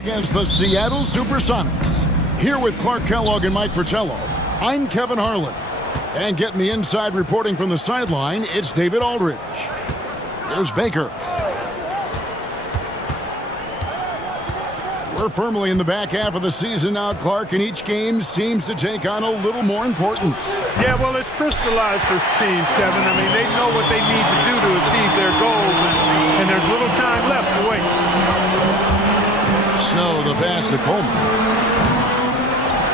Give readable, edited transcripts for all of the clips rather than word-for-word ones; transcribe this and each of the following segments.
Against the Seattle Supersonics. Here with Clark Kellogg and Mike Fratello, I'm Kevin Harlan. And getting the inside reporting from the sideline, it's David Aldridge. There's Baker. We're firmly in the back half of the season now, Clark, and each game seems to take on a little more importance. Yeah, well, it's crystallized for teams, Kevin. I mean, they know what they need to do to achieve their goals, and there's little time left to waste. Snow, the pass to Coleman.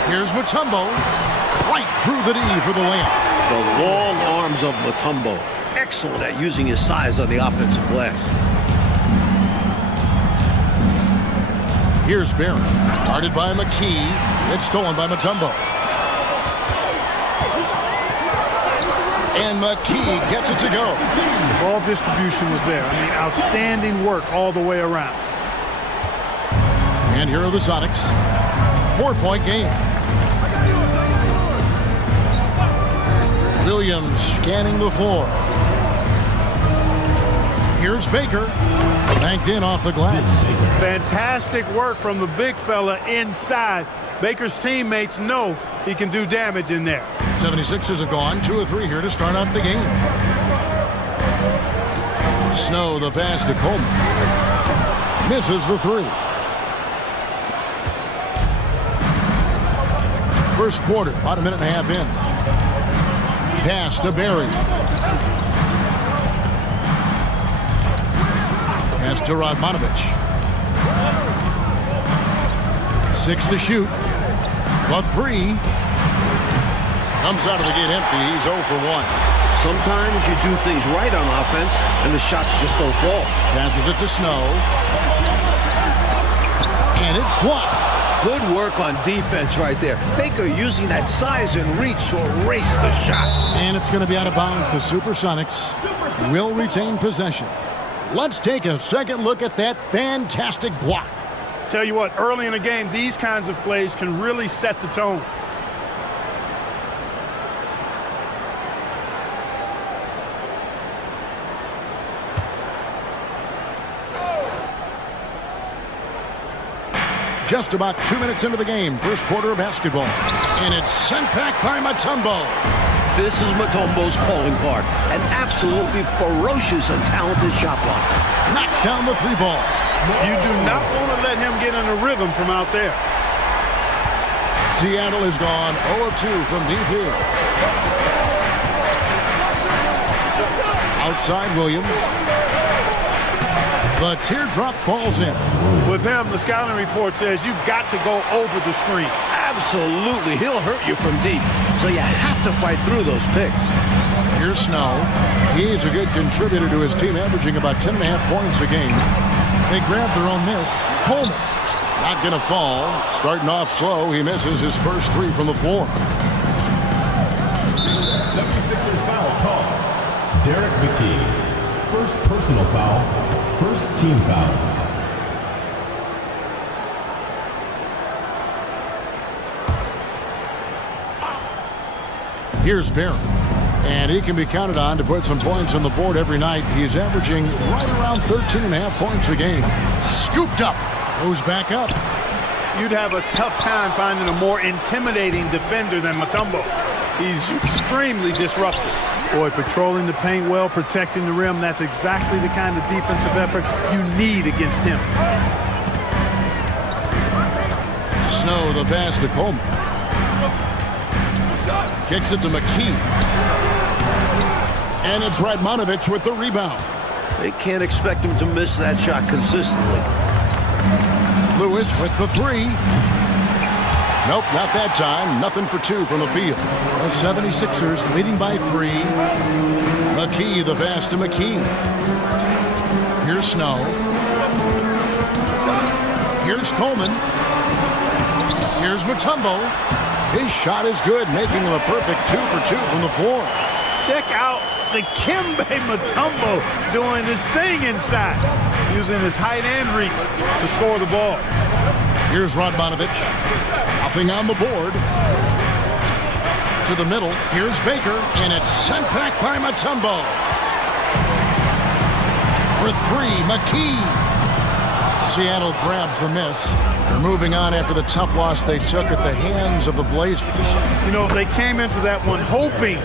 Here's Mutombo. Right through the D for the layup. The long arms of Mutombo. Excellent at using his size on the offensive glass. Here's Barron. Guarded by McKee. It's stolen by Mutombo. And McKee gets it to go. Ball distribution was there. I mean, outstanding work all the way around. And here are the Sonics. 4-point game. Williams scanning the floor. Here's Baker. Banked in off the glass. Fantastic work from the big fella inside. Baker's teammates know he can do damage in there. 76ers have gone 2 of 3 here to start out the game. Snow, the pass to Coleman. Misses the 3. First quarter, about a minute and a half in. Pass to Barry. Pass to Radmanovich. 6 to shoot. The 3 comes out of the gate empty. He's 0 for 1. Sometimes you do things right on offense, and the shots just don't fall. Passes it to Snow. And it's blocked. Good work on defense right there. Baker using that size and reach to erase the shot. And it's going to be out of bounds. The Supersonics will retain possession. Let's take a second look at that fantastic block. Tell you what, early in the game, these kinds of plays can really set the tone. Just about 2 minutes into the game, first quarter of basketball. And it's sent back by Mutombo. This is Mutombo's calling card. An absolutely ferocious and talented shot blocker. Knocks down the 3 ball. You do not want to let him get in a rhythm from out there. Seattle has gone 0 of 2 from deep here. Outside Williams. The teardrop falls in. With him, the scouting report says you've got to go over the screen. Absolutely. He'll hurt you from deep, so you have to fight through those picks. Here's Snow. He's a good contributor to his team, averaging about 10.5 points a game. They grab their own miss. Coleman not going to fall. Starting off slow, he misses his first 3 from the floor. 76ers foul call. Derek McKee. First personal foul. First team foul. Here's Barron. And he can be counted on to put some points on the board every night. He's averaging right around 13.5 points a game. Scooped up. Goes back up. You'd have a tough time finding a more intimidating defender than Mutombo. He's extremely disruptive. Boy, patrolling the paint well, protecting the rim, that's exactly the kind of defensive effort you need against him. Snow, the pass to Coleman. Kicks it to McKee. And it's Radmanovich with the rebound. They can't expect him to miss that shot consistently. Lewis with the 3. Nope, not that time. Nothing for 2 from the field. The 76ers leading by 3. McKee, the pass to McKee. Here's Snow. Here's Coleman. Here's Mutombo. His shot is good, making him a perfect 2 for 2 from the floor. Check out Dikembe Mutombo doing his thing inside, using his height and reach to score the ball. Here's Radmanovich. Nothing on the board. To the middle. Here's Baker, and it's sent back by Mutombo. For 3, McKee. Seattle grabs the miss. They're moving on after the tough loss they took at the hands of the Blazers. You know, they came into that one hoping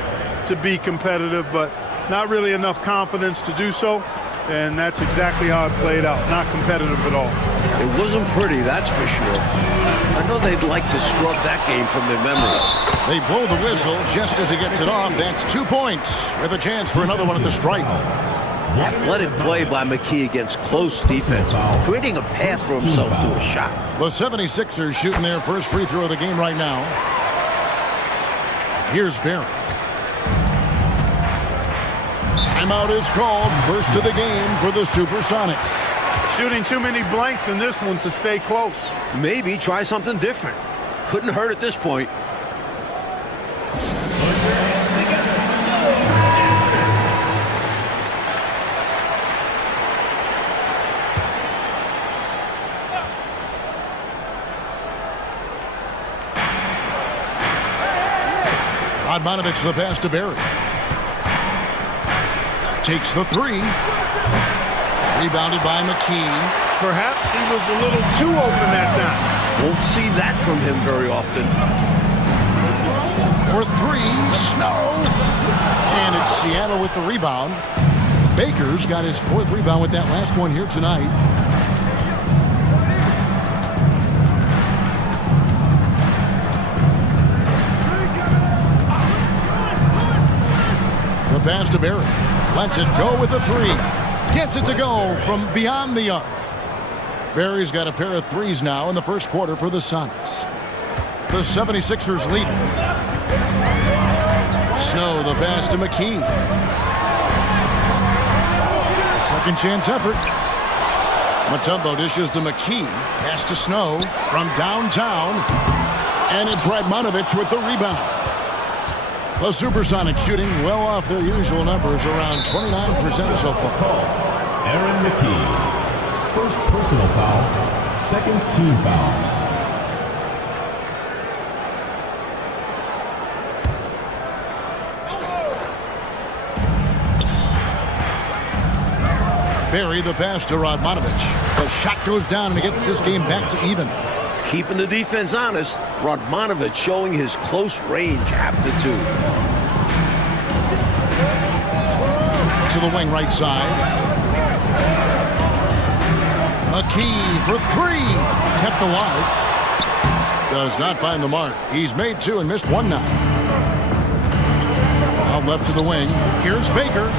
to be competitive, but not really enough confidence to do so. And that's exactly how it played out. Not competitive at all. It wasn't pretty, that's for sure. I know they'd like to scrub that game from their memories. They blow the whistle just as he gets it off. That's 2 points with a chance for another one at the stripe. Athletic play by McKee against close defense, creating a path for himself to a shot. The 76ers shooting their first free throw of the game right now. Here's Barry. Timeout is called. First of the game for the Supersonics. Shooting too many blanks in this one to stay close. Maybe try something different. Couldn't hurt at this point. Radmanovich the pass to Barry. Takes the three. Rebounded by McKee. Perhaps he was a little too open that time. Won't see that from him very often. For three, Snow. And it's Seattle with the rebound. Baker's got his fourth rebound with that last one here tonight. The pass to Barry. Lets it go with a three. Gets it to go from beyond the arc. Barry's got a pair of threes now in the first quarter for the Sonics. The 76ers lead. Snow the pass to McKee. Second chance effort. Mutombo dishes to McKee. Pass to Snow from downtown. And it's Radmanovich with the rebound. The Supersonics shooting well off their usual numbers, around 29% so far. Aaron McKee. First personal foul. Second team foul. Barry the pass to Radmanovich. The shot goes down and it gets this game back to even. Keeping the defense honest, Radmanovich showing his close range aptitude. To the wing right side. McKee for three. Kept alive. Does not find the mark. He's made two and missed one now. Out left to the wing. Here's Baker.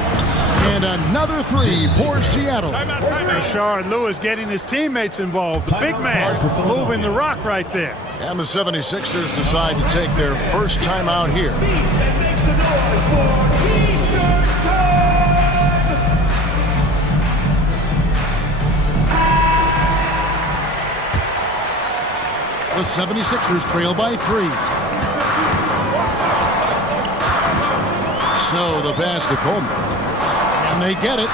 And another three for Seattle. Rashard Lewis getting his teammates involved. The big man moving the rock right there. And the 76ers decide to take their first timeout here. The 76ers trail by three. Snow the pass to Coleman. And they get it.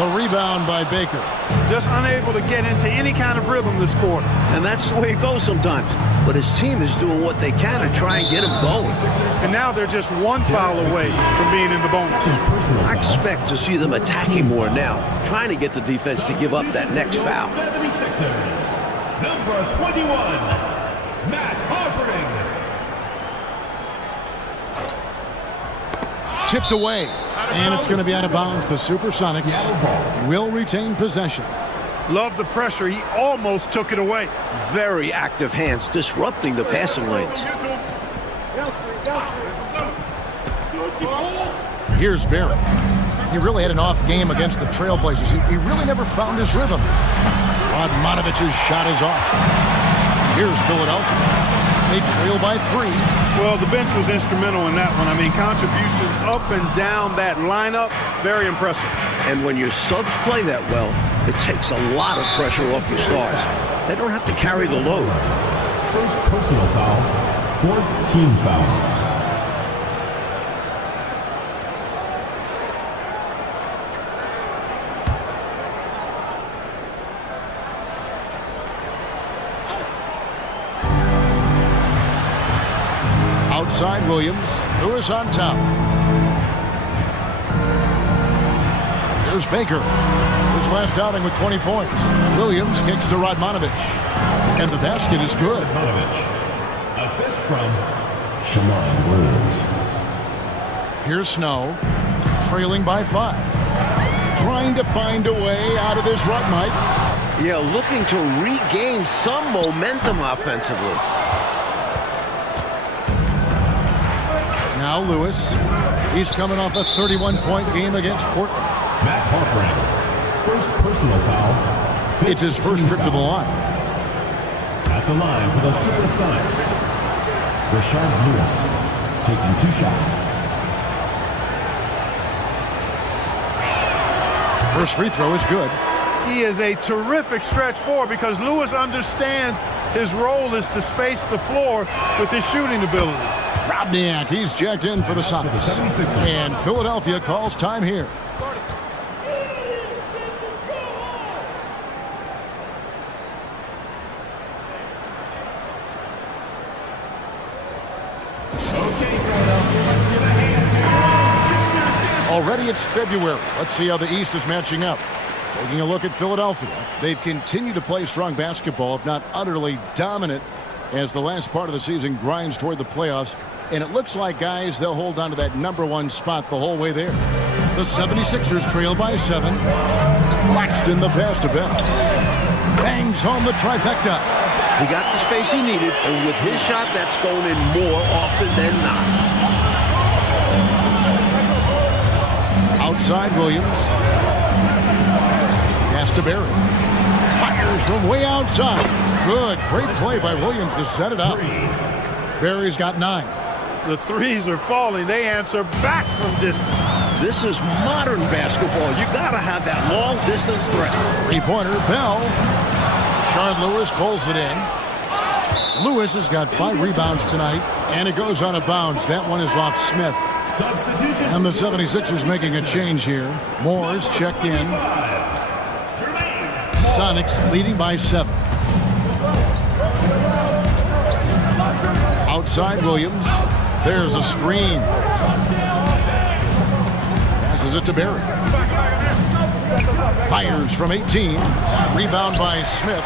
The rebound by Baker. Just unable to get into any kind of rhythm this quarter. And that's the way it goes sometimes. But his team is doing what they can to try and get him going. And now they're just one foul away from being in the bonus. I expect to see them attacking more now, trying to get the defense to give up that next foul. 76ers, number 21, Matt Harpering. Tipped away. And it's going to be out of bounds. The Supersonics will retain possession. Love the pressure. He almost took it away. Very active hands, disrupting the passing lanes. Here's Barry. He really had an off game against the Trailblazers. He really never found his rhythm. Radmanovich's shot is off. Here's Philadelphia. They trail by three. Well, the bench was instrumental in that one. I mean, contributions up and down that lineup, very impressive. And when your subs play that well, it takes a lot of pressure off your stars. They don't have to carry the load. First personal foul, fourth team foul. Outside Williams. Lewis on top. Here's Baker. The his last outing with 20 points. Williams kicks to Radmanovich. And the basket is good. Radmanovich. Assist from Shammond Williams. Here's Snow, trailing by 5. Trying to find a way out of this rut, Mike. Yeah, looking to regain some momentum offensively. Now Lewis. He's coming off a 31-point game against Portland. Matt Harpring. First personal foul. It's his first trip to the line. At the line for the Supersonics. Rashard Lewis taking 2 shots. First free throw is good. He is a terrific stretch four because Lewis understands his role is to space the floor with his shooting ability. Rodniak, he's jacked in for the Sonics. And Philadelphia calls time here. Already it's February. Let's see how the East is matching up. Taking a look at Philadelphia. They've continued to play strong basketball, if not utterly dominant, as the last part of the season grinds toward the playoffs. And it looks like, guys, they'll hold on to that #1 spot the whole way there. The 76ers trail by 7. Claxton the pass to Bell. Bangs home the trifecta. He got the space he needed, and with his shot, that's going in more often than not. Outside Williams. Pass to Barry. Fires from way outside. Good. Great play by Williams to set it up. Barry's got 9. The threes are falling. They answer back from distance. This is modern basketball. You got to have that long-distance threat. Three-pointer, Bell. Shard Lewis pulls it in. Lewis has got 5 rebounds tonight, and it goes out of bounds. That one is off Smith. And the 76ers making a change here. Moore's checked in. Sonics leading by 7. Outside Williams. There's a screen. Passes it to Barry. Fires from 18. Rebound by Smith.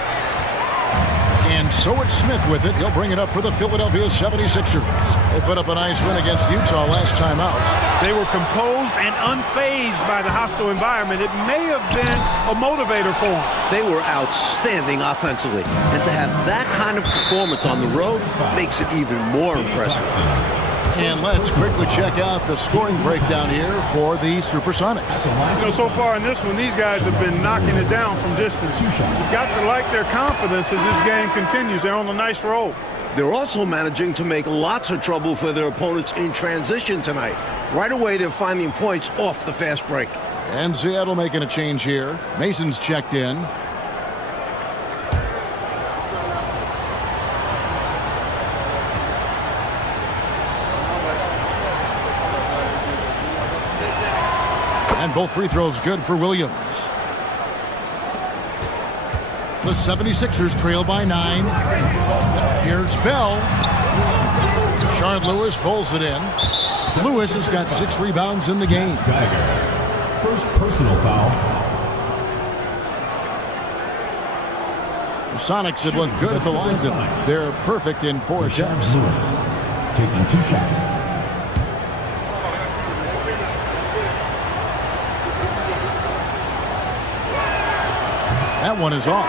And so it's Smith with it. He'll bring it up for the Philadelphia 76ers. They put up a nice win against Utah last time out. They were composed and unfazed by the hostile environment. It may have been a motivator for them. They were outstanding offensively. And to have that kind of performance on the road makes it even more impressive. And let's quickly check out the scoring breakdown here for the Supersonics. You know, so far in this one, these guys have been knocking it down from distance. You've got to like their confidence as this game continues. They're on a nice roll. They're also managing to make lots of trouble for their opponents in transition tonight. Right away, they're finding points off the fast break. And Seattle making a change here. Mason's checked in. And both free throws good for Williams. The 76ers trail by 9. Here's Bell. Shard Lewis pulls it in. Lewis has got 6 rebounds in the game. Geiger. First personal foul. The Sonics have looked good at the line. They're perfect in 4 attempts. Lewis taking 2 shots. That one is off.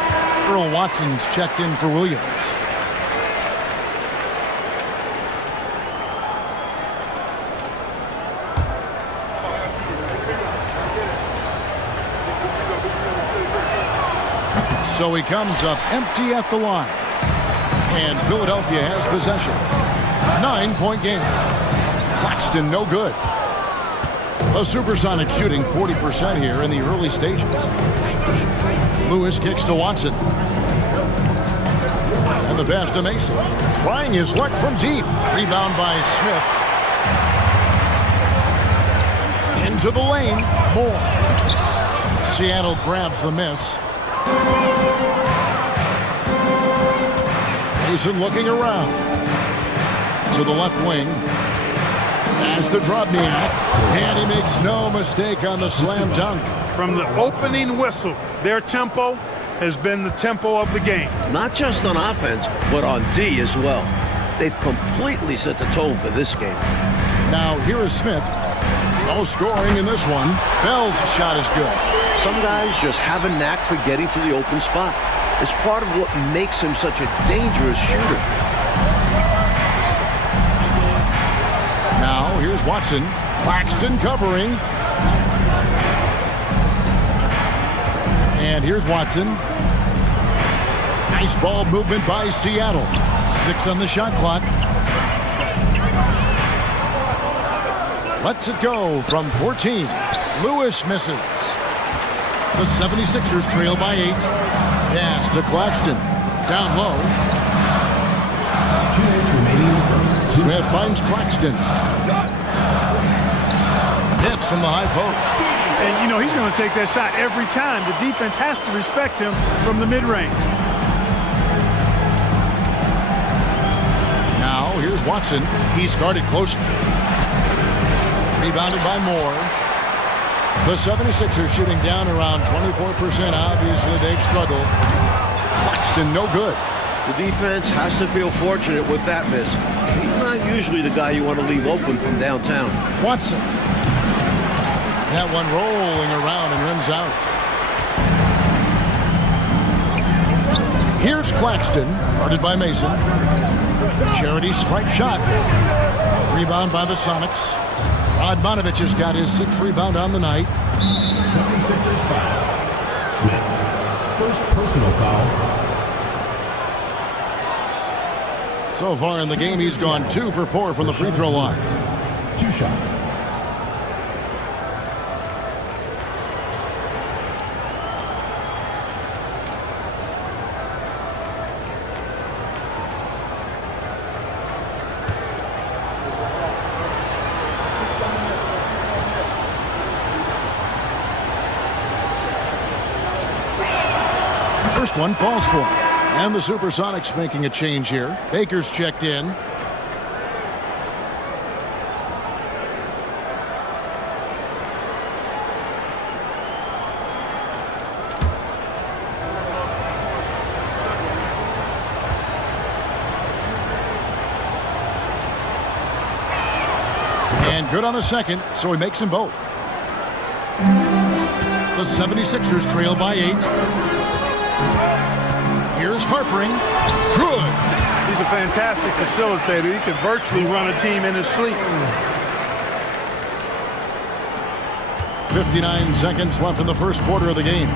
Earl Watson's checked in for Williams. So he comes up empty at the line. And Philadelphia has possession. 9-point game. Claxton no good. The Supersonics shooting 40% here in the early stages. Lewis kicks to Watson. And the pass to Mason. Trying his luck from deep. Rebound by Smith. Into the lane. Moore. Seattle grabs the miss. Mason looking around. To the left wing. As to Drobniak, and he makes no mistake on the slam dunk. From the opening whistle, their tempo has been the tempo of the game. Not just on offense, but on D as well. They've completely set the tone for this game. Now here is Smith. No scoring in this one. Bell's shot is good. Some guys just have a knack for getting to the open spot. It's part of what makes him such a dangerous shooter. Now here's Watson. Claxton covering. And here's Watson. Nice ball movement by Seattle. 6 on the shot clock. Lets it go from 14. Lewis misses. The 76ers trail by 8. Pass to Claxton. Down low. 2 minutes remaining in the first. Smith finds Claxton. Hits from the high post. And, you know, he's going to take that shot every time. The defense has to respect him from the mid-range. Now, here's Watson. He's guarded close. Rebounded by Moore. The 76ers shooting down around 24%. Obviously, they've struggled. Claxton, no good. The defense has to feel fortunate with that miss. He's not usually the guy you want to leave open from downtown. Watson. That one rolling around and rims out. Here's Claxton, guarded by Mason. Charity stripe shot. Rebound by the Sonics. Radmanovich has got his 6th rebound on the night. 76ers foul. Smith. First personal foul. So far in the game, he's gone 2 for 4 from the free throw line. 2 shots. First one falls for him. And the Supersonics making a change here. Baker's checked in. And good on the second, so he makes them both. The 76ers trail by 8. Here's Harpering. Good. He's a fantastic facilitator. He can virtually run a team in his sleep. 59 seconds left in the first quarter of the game.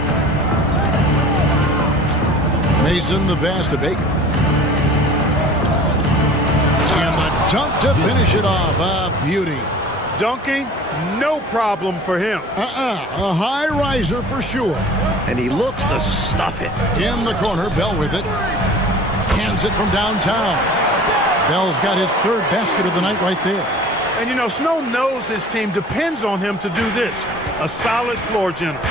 Mason, the pass to Baker. And the dunk to finish it off. A beauty. Dunking, no problem for him. A high riser for sure. And he looks to stuff it. In the corner, Bell with it. Hands it from downtown. Bell's got his 3rd basket of the night right there. And, you know, Snow knows his team depends on him to do this. A solid floor general.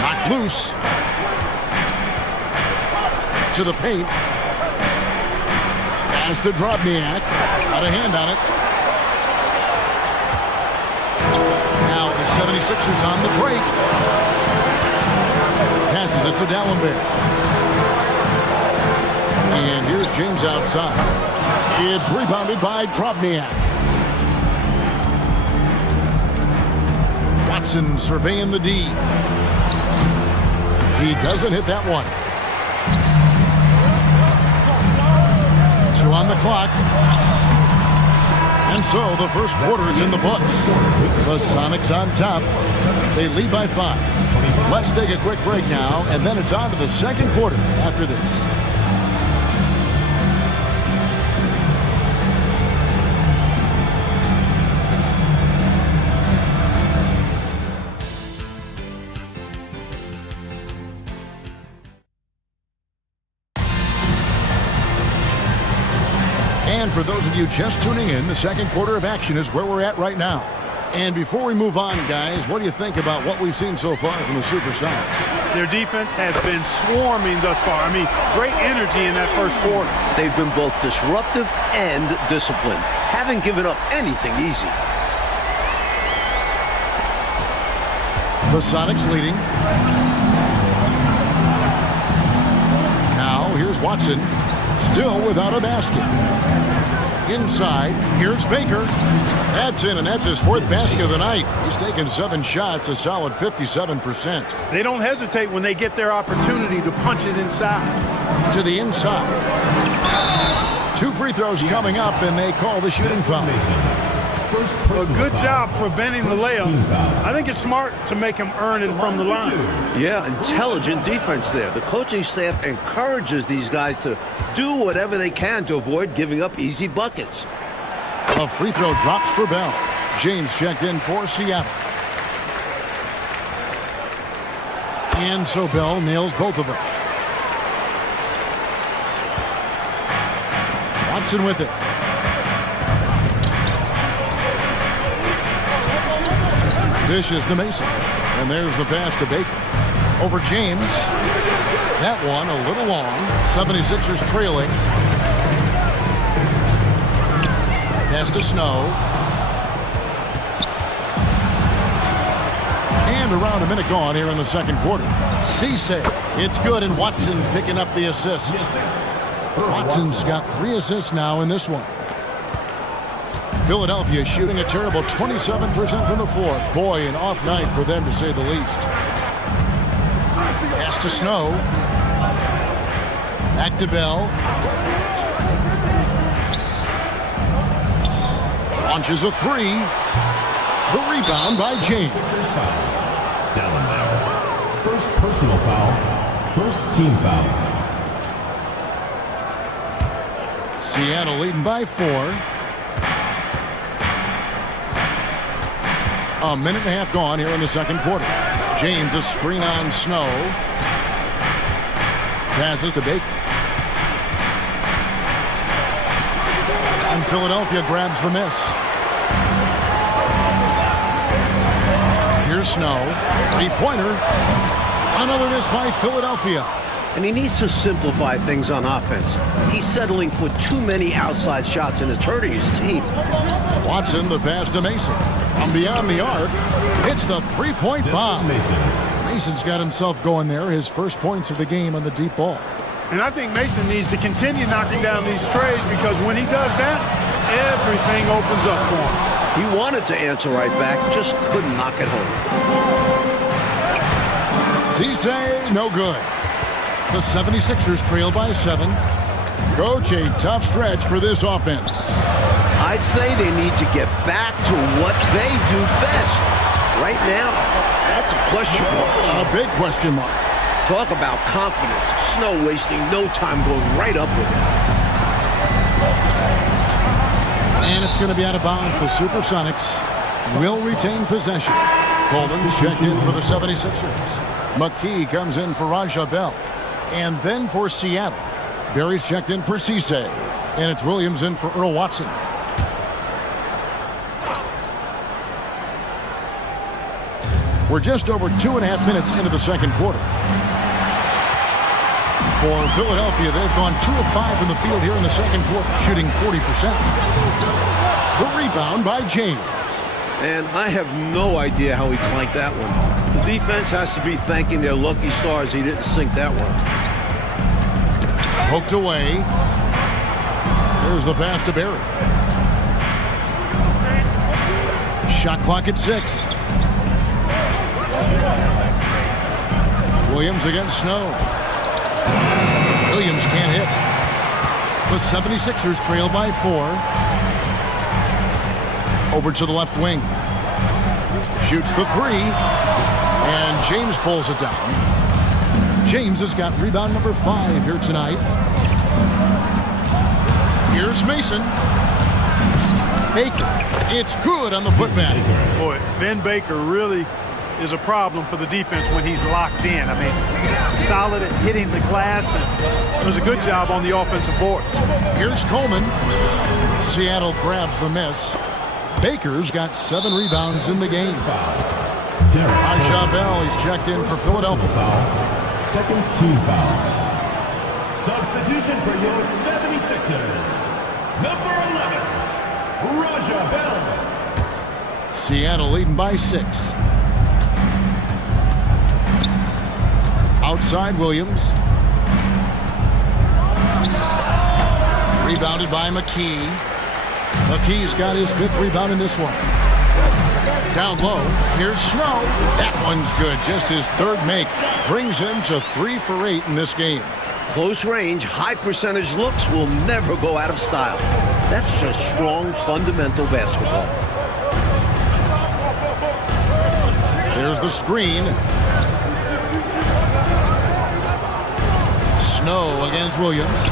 Knocked loose. To the paint. Pass to Drobniak. Got a hand on it. Now the 76ers on the break. Passes it to Dallenberg. And here's James outside. It's rebounded by Drobniak. Watson surveying the D. He doesn't hit that one. 2 on the clock. And so the first quarter is in the books. The Sonics on top. They lead by 5. Let's take a quick break now, and then it's on to the second quarter after this. And for those of you just tuning in, the second quarter of action is where we're at right now. And before we move on, guys, what do you think about what we've seen so far from the Supersonics? Their defense has been swarming thus far. I mean, great energy in that first quarter. They've been both disruptive and disciplined, haven't given up anything easy. The Sonics leading. Now, here's Watson, still without a basket. Inside, here's Baker. That's in, and that's his 4th basket of the night. He's taken 7 shots, a solid 57%. They don't hesitate when they get their opportunity to punch it inside. To the inside. 2 free throws coming up, and they call the shooting foul. A good job preventing the layup. I think it's smart to make him earn it from the line. Yeah, intelligent defense there. The coaching staff encourages these guys to do whatever they can to avoid giving up easy buckets. A free throw drops for Bell. James checked in for Seattle. And so Bell nails both of them. Watson with it. Dishes to Mason. And there's the pass to Baker. Over James. That one a little long. 76ers trailing. Pass to Snow. And around a minute gone here in the second quarter. Cisse. It's good, and Watson picking up the assist. Watson's got 3 assists now in this one. Philadelphia shooting a terrible 27% from the floor. Boy, an off night for them to say the least. Pass to Snow. Back to Bell. Launches a 3. The rebound by James. First personal foul. First team foul. Seattle leading by 4. A minute and a half gone here in the second quarter. James a screen on Snow. Passes to Baker. And Philadelphia grabs the miss. Here's Snow. 3-pointer. Another miss by Philadelphia. And he needs to simplify things on offense. He's settling for too many outside shots, and it's hurting his team. Watson, the pass to Mason. From beyond the arc, hits the 3-point bomb. Mason's got himself going there. His first points of the game on the deep ball. And I think Mason needs to continue knocking down these trays, because when he does that, everything opens up for him. He wanted to answer right back, just couldn't knock it home. Cisse, no good. The 76ers trail by 7. Coach, a tough stretch for this offense. I'd say they need to get back to what they do best. Right now, that's a question mark. A big question mark. Talk about confidence. Snow wasting no time going right up with it. And it's going to be out of bounds. The Supersonics will retain possession. Coleman's checked in for the 76ers. McKee comes in for Raja Bell. And then for Seattle, Barry's checked in for Cisse. And it's Williams in for Earl Watson. We're just over 2.5 minutes into the second quarter. For Philadelphia, they've gone 2 of 5 from the field here in the second quarter, shooting 40%. The rebound by James. And I have no idea how he clanked that one. The defense has to be thanking their lucky stars he didn't sink that one. Poked away. There's the pass to Barry. Shot clock at 6. Williams against Snow. Williams can't hit. The 76ers trail by 4. Over to the left wing. Shoots the 3. And James pulls it down. James has got rebound number 5 here tonight. Here's Mason. Baker. It's good on the putback. Boy, Ben Baker really is a problem for the defense when he's locked in. I mean, solid at hitting the glass, and does a good job on the offensive boards. Here's Coleman. Seattle grabs the miss. Baker's got 7 rebounds in the game. Derek Bell, he's checked in for Philadelphia. foul. Second team foul. Substitution for your 76ers. Number 11, Raja Bell. Seattle leading by 6. Outside Williams. Rebounded by McKee. McKee's got his 5th rebound in this one. Down low, here's Snow. That one's good, just his 3rd make. Brings him to 3 for 8 in this game. Close range, high percentage looks will never go out of style. That's just strong, fundamental basketball. There's the screen. Snow against Williams.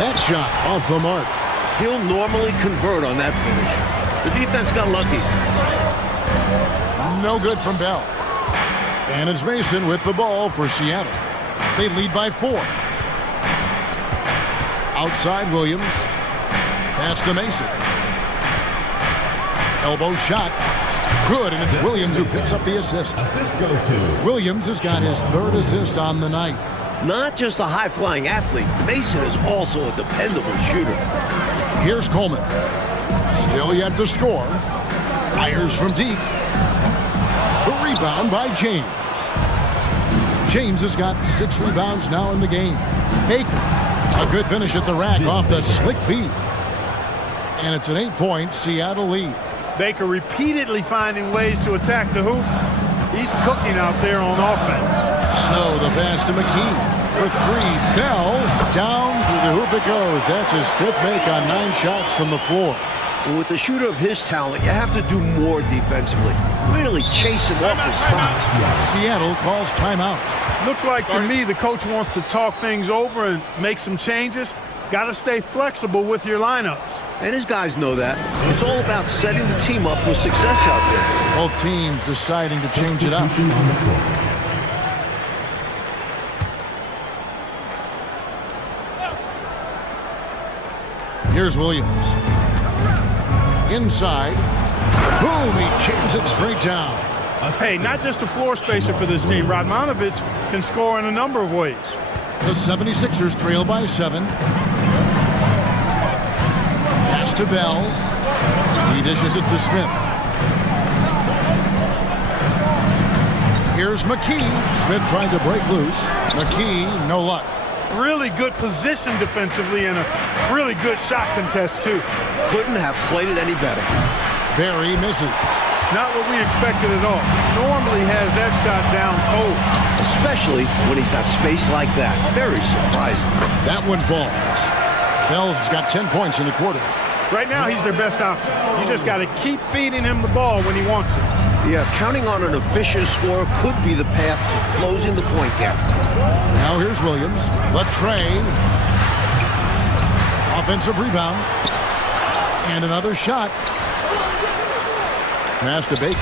That shot off the mark. He'll normally convert on that finish. The defense got lucky. No good from Bell. And it's Mason with the ball for Seattle. They lead by 4. Outside Williams. Pass to Mason. Elbow shot. Good, and it's Williams who picks up the assist. Assist goes to Williams has got his 3rd assist on the night. Not just a high-flying athlete, Mason is also a dependable shooter. Here's Coleman. Still yet to score. Fires from deep. The rebound by James. James has got 6 rebounds now in the game. Baker, a good finish at the rack off the slick feed. And it's an 8-point Seattle lead. Baker repeatedly finding ways to attack the hoop. He's cooking out there on offense. Snow, the pass to McKee. For 3, Bell. Down through the hoop it goes. That's his 5th make on 9 shots from the floor. With a shooter of his talent, you have to do more defensively. Really chase him off his spots. Seattle calls timeout. Looks like to me the coach wants to talk things over and make some changes. Got to stay flexible with your lineups. And his guys know that. It's all about setting the team up for success out there. Both teams deciding to change it up. substitution on the court. Here's Williams. Inside. Boom, he jams it straight down. Hey, not just a floor spacer for this team. Radmanovic can score in a number of ways. The 76ers trail by 7. Pass to Bell. He dishes it to Smith. Here's McKee. Smith trying to break loose. McKee, no luck. Really good position defensively and a really good shot contest, too. Couldn't have played it any better. Barry misses. Not what we expected at all. Normally has that shot down cold. Especially when he's got space like that. Very surprising. That one falls. Bell's got 10 points in the quarter. Right now, he's their best option. You just got to keep feeding him the ball when he wants it. Yeah, counting on an efficient scorer could be the path to closing the point gap. Now here's Williams. Latrey. Offensive rebound. And another shot. Pass to Baker.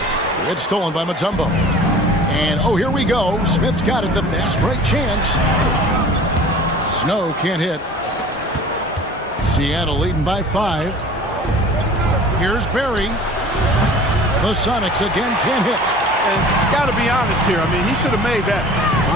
It's stolen by Mutombo. And, oh, here we go. Smith's got it. The fast break chance. Snow can't hit. Seattle leading by 5. Here's Barry. The Sonics again can't hit. And got to be honest here. I mean, he should have made that.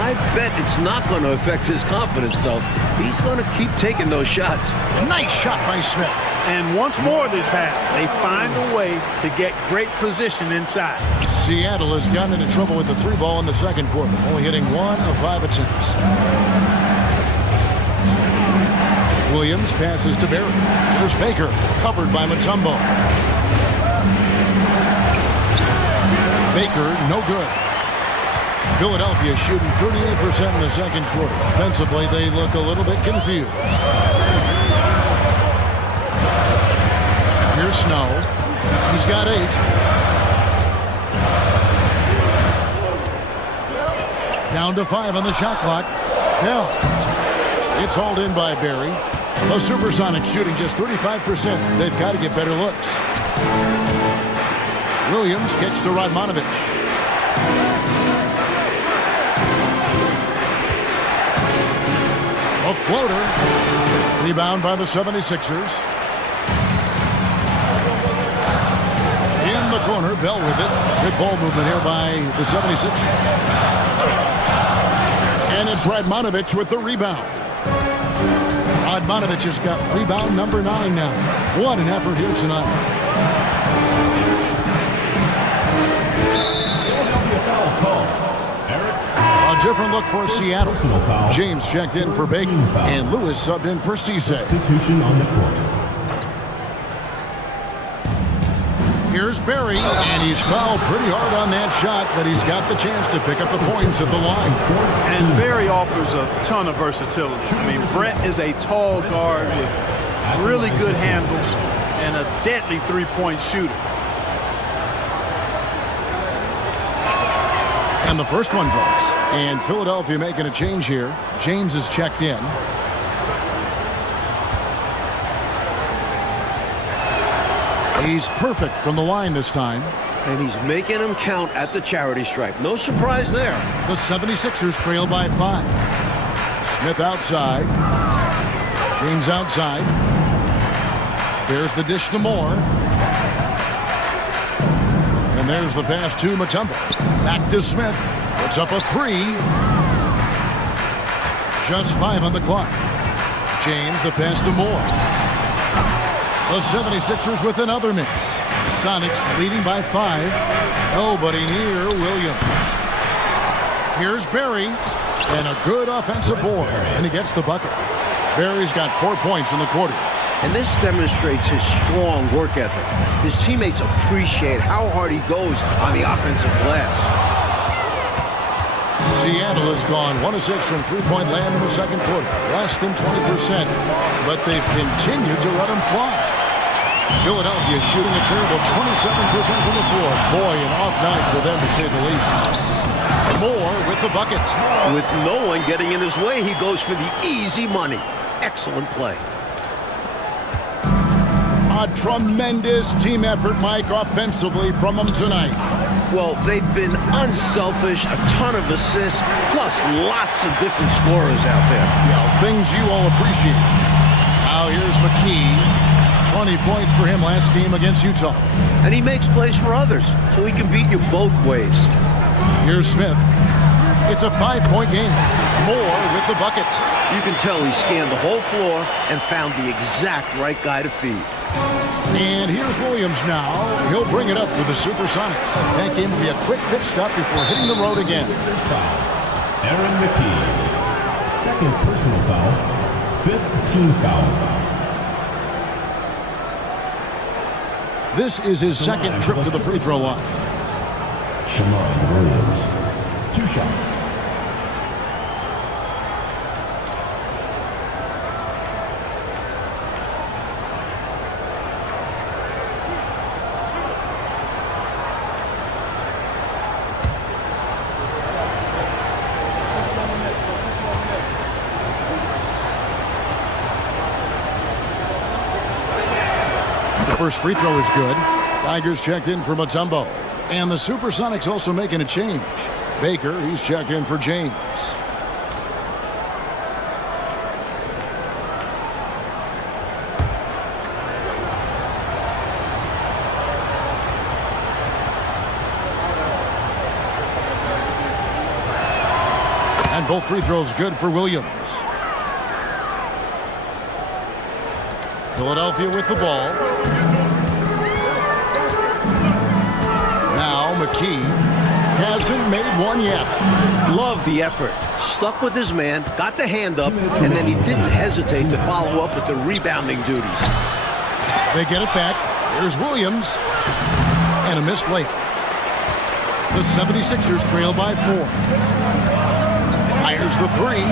I bet it's not going to affect his confidence, though. He's going to keep taking those shots. Nice shot by Smith. And once more this half, they find a way to get great position inside. Seattle has gotten into trouble with the 3 ball in the second quarter, only hitting 1 of 5 attempts. Williams passes to Barry. Here's Baker, covered by Mutombo. Baker, no good. Philadelphia shooting 38% in the second quarter. Offensively, they look a little bit confused. Here's Snow. He's got 8. Down to 5 on the shot clock. Bell. It's hauled in by Barry. The Supersonics shooting just 35%. They've got to get better looks. Williams kicks to Radmanovic. A floater. Rebound by the 76ers. corner. Bell with it. Good ball movement here by the 76ers. And it's Radmanovich with the rebound. Radmanovich has got rebound number 9 now. What an effort here tonight. Philadelphia foul call. Eric's A different look for Seattle. personal foul. James checked in for Baker, and Lewis subbed in for Cisse. Substitution on the court. Here's Barry, and he's fouled pretty hard on that shot, but he's got the chance to pick up the points at the line. And Barry offers a ton of versatility. I mean, Brett is a tall guard with really good handles and a deadly three-point shooter. And the first one drops. And Philadelphia making a change here. James is checked in. He's perfect from the line this time. And he's making them count at the charity stripe. No surprise there. The 76ers trail by 5. Smith outside. James outside. There's the dish to Moore. And there's the pass to Mutombo. Back to Smith. Puts up a 3. Just 5 on the clock. James, the pass to Moore. The 76ers with another miss. Sonics leading by 5. Nobody near Williams. Here's Barry. And a good offensive board. And he gets the bucket. Barry's got 4 points in the quarter. And this demonstrates his strong work ethic. His teammates appreciate how hard he goes on the offensive glass. Seattle has gone 1 of 6 from three-point land in the second quarter. Less than 20%. But they've continued to let him fly. Philadelphia shooting a terrible 27% from the floor. Boy, an off night for them to say the least. Moore with the bucket. With no one getting in his way, he goes for the easy money. Excellent play. A tremendous team effort, Mike, offensively from them tonight. Well, they've been unselfish, a ton of assists, plus lots of different scorers out there. Yeah, things you all appreciate. Now here's McKee. 20 points for him last game against Utah. And he makes plays for others, so he can beat you both ways. Here's Smith. It's a 5-point game. Moore with the bucket. You can tell he scanned the whole floor and found the exact right guy to feed. And here's Williams now. He'll bring it up for the Supersonics. That game will be a quick pit stop before hitting the road again. Sixers foul. Aaron McKee. Second personal foul. 5th team foul. This is his second trip to the free throw line. Shamar Williams. 2 shots. The first free throw is good. Tigers checked in for Mutombo. And the Supersonics also making a change. Baker, he's checked in for James. And both free throws good for Williams. Philadelphia with the ball. Now McKee hasn't made one yet. Love the effort. Stuck with his man, got the hand up, and then he didn't hesitate to follow up with the rebounding duties. They get it back. Here's Williams. And a missed layup. The 76ers trail by 4. Fires the 3.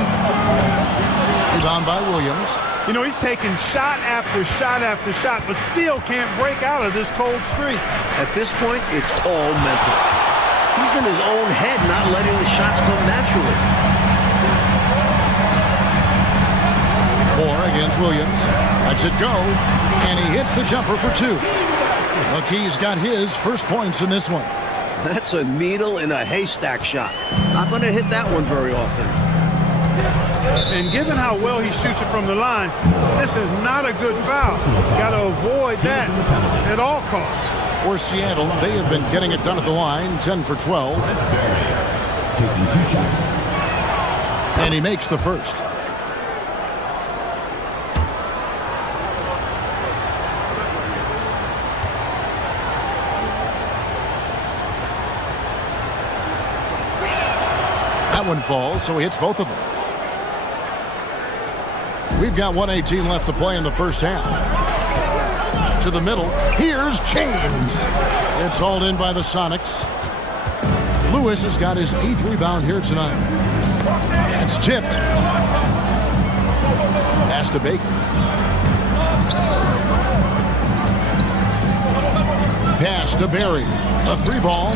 Rebound by Williams. You know, he's taking shot after shot after shot, but still can't break out of this cold streak. At this point, it's all mental. He's in his own head, not letting the shots come naturally. Moore against Williams. Lets it go. And he hits the jumper for 2. McKee's got his first points in this one. That's a needle in a haystack shot. Not going to hit that one very often. And given how well he shoots it from the line, this is not a good foul. Got to avoid that at all costs. For Seattle, they have been getting it done at the line, 10 for 12. That's Barry. Taking 2 shots. And he makes the first. That one falls, so he hits both of them. We've got 1:18 left to play in the first half. To the middle. Here's James. It's hauled in by the Sonics. Lewis has got his 8th rebound here tonight. It's tipped. Pass to Baker. Pass to Barry. A 3-ball.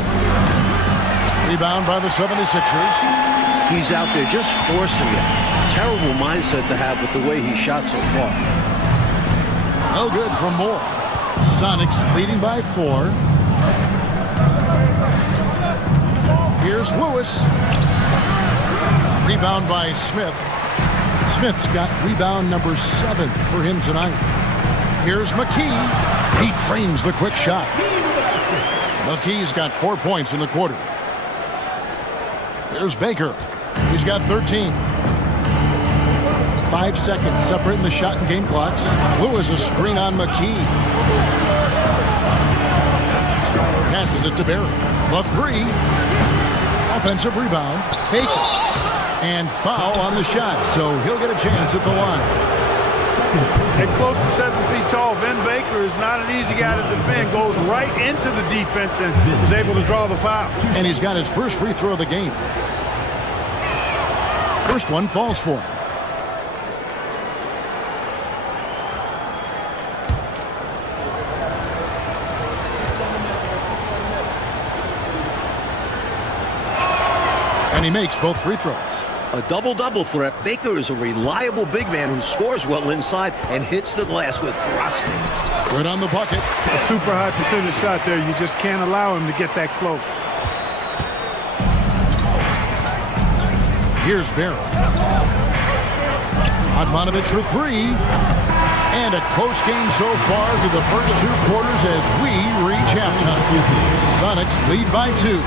Rebound by the 76ers. He's out there just forcing it. Terrible mindset to have with the way he shot so far. No good from Moore. Sonics leading by 4. Here's Lewis. Rebound by Smith. Smith's got rebound number 7 for him tonight. Here's McKee. He trains the quick shot. McKee's got 4 points in the quarter. There's Baker. He's got 13. 5 seconds separating the shot and game clocks. Lewis a screen on McKee. Passes it to Barry. The 3. Offensive rebound. Baker. And foul on the shot, so he'll get a chance at the line. At close to 7 feet tall, Vin Baker is not an easy guy to defend. Goes right into the defense and is able to draw the foul. And he's got his first free throw of the game. First one falls for him. And he makes both free throws. A double-double threat. Baker is a reliable big man who scores well inside and hits the glass with ferocity. Good on the bucket. A super high percentage shot there. You just can't allow him to get that close. Here's Barry. Admonovich for 3. And a close game so far through the first 2 quarters as we reach halftime. Sonics lead by 2.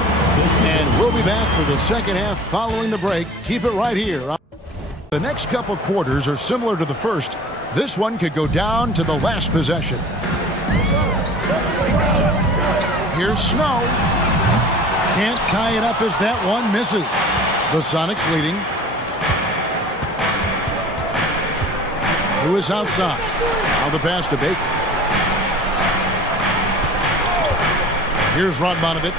And we'll be back for the second half following the break. Keep it right here. The next couple quarters are similar to the first. This one could go down to the last possession. Here's Snow. Can't tie it up as that one misses. The Sonics leading. Lewis outside. Now the pass to Baker. Here's Radmanovich.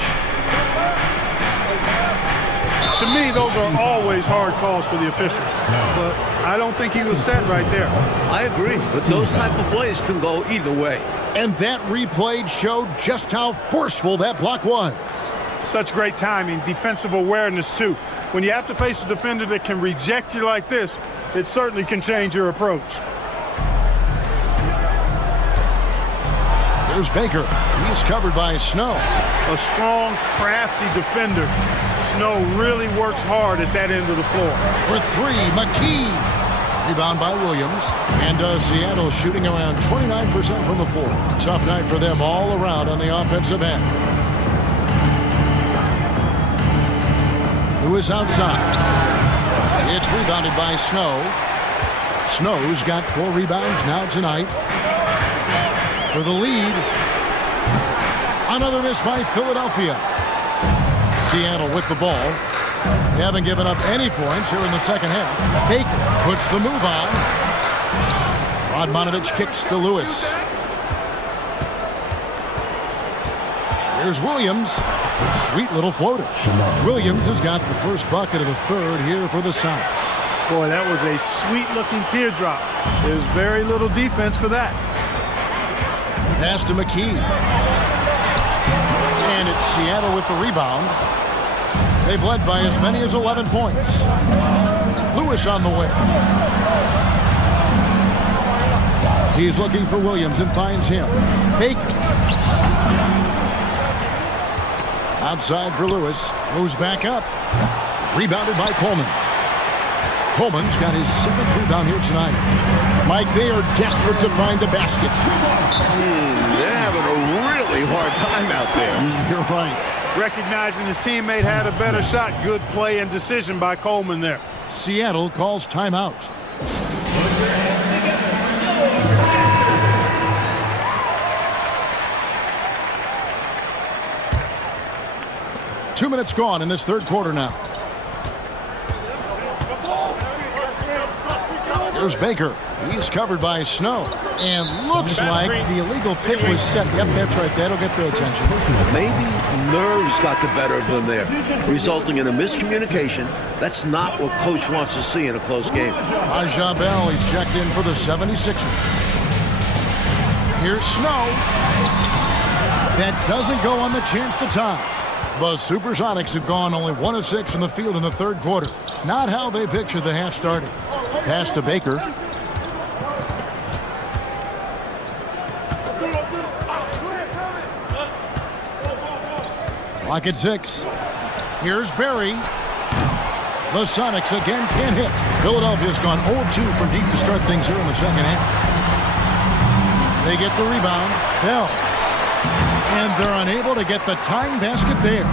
To me, those are always hard calls for the officials. But I don't think he was set right there. I agree, but those type of plays can go either way. And that replay showed just how forceful that block was. Such great timing, defensive awareness, too. When you have to face a defender that can reject you like this, it certainly can change your approach. There's Baker. He's covered by Snow. A strong, crafty defender. Snow really works hard at that end of the floor. For 3, McKee. Rebound by Williams. And Seattle shooting around 29% from the floor. Tough night for them all around on the offensive end. Lewis outside. It's rebounded by Snow. Snow's got 4 rebounds now tonight. For the lead. Another miss by Philadelphia. Seattle with the ball. They haven't given up any points here in the second half. Baker puts the move on. Radmanovich kicks to Lewis. Here's Williams. Sweet little floater. Williams has got the first bucket of the third here for the Sonics. Boy, that was a sweet-looking teardrop. There's very little defense for that. Pass to McKee. And it's Seattle with the rebound. They've led by as many as 11 points. Lewis on the way. He's looking for Williams and finds him. Baker. Outside for Lewis. Moves back up. Rebounded by Coleman. Coleman's got his 7th rebound here tonight. Mike, they are desperate to find a basket. They're having a really hard time out there. You're right. Recognizing his teammate had a better shot. Good play and decision by Coleman there. Seattle calls timeout. 2 minutes gone in this third quarter now. Here's Baker. He's covered by Snow. And looks like the illegal pick was set. Yep, that's right. That'll get their attention. Maybe nerves got the better of them there, resulting in a miscommunication. That's not what coach wants to see in a close game. Aja Bell, he's checked in for the 76ers. Here's Snow. That doesn't go on the chance to tie. The Supersonics have gone only 1 of 6 from the field in the third quarter. Not how they pictured the half starting. Pass to Baker. Clock at 6. Here's Barry. The Sonics again can't hit. Philadelphia's gone 0-2 from deep to start things here in the second half. They get the rebound. Bell. And they're unable to get the tying basket there.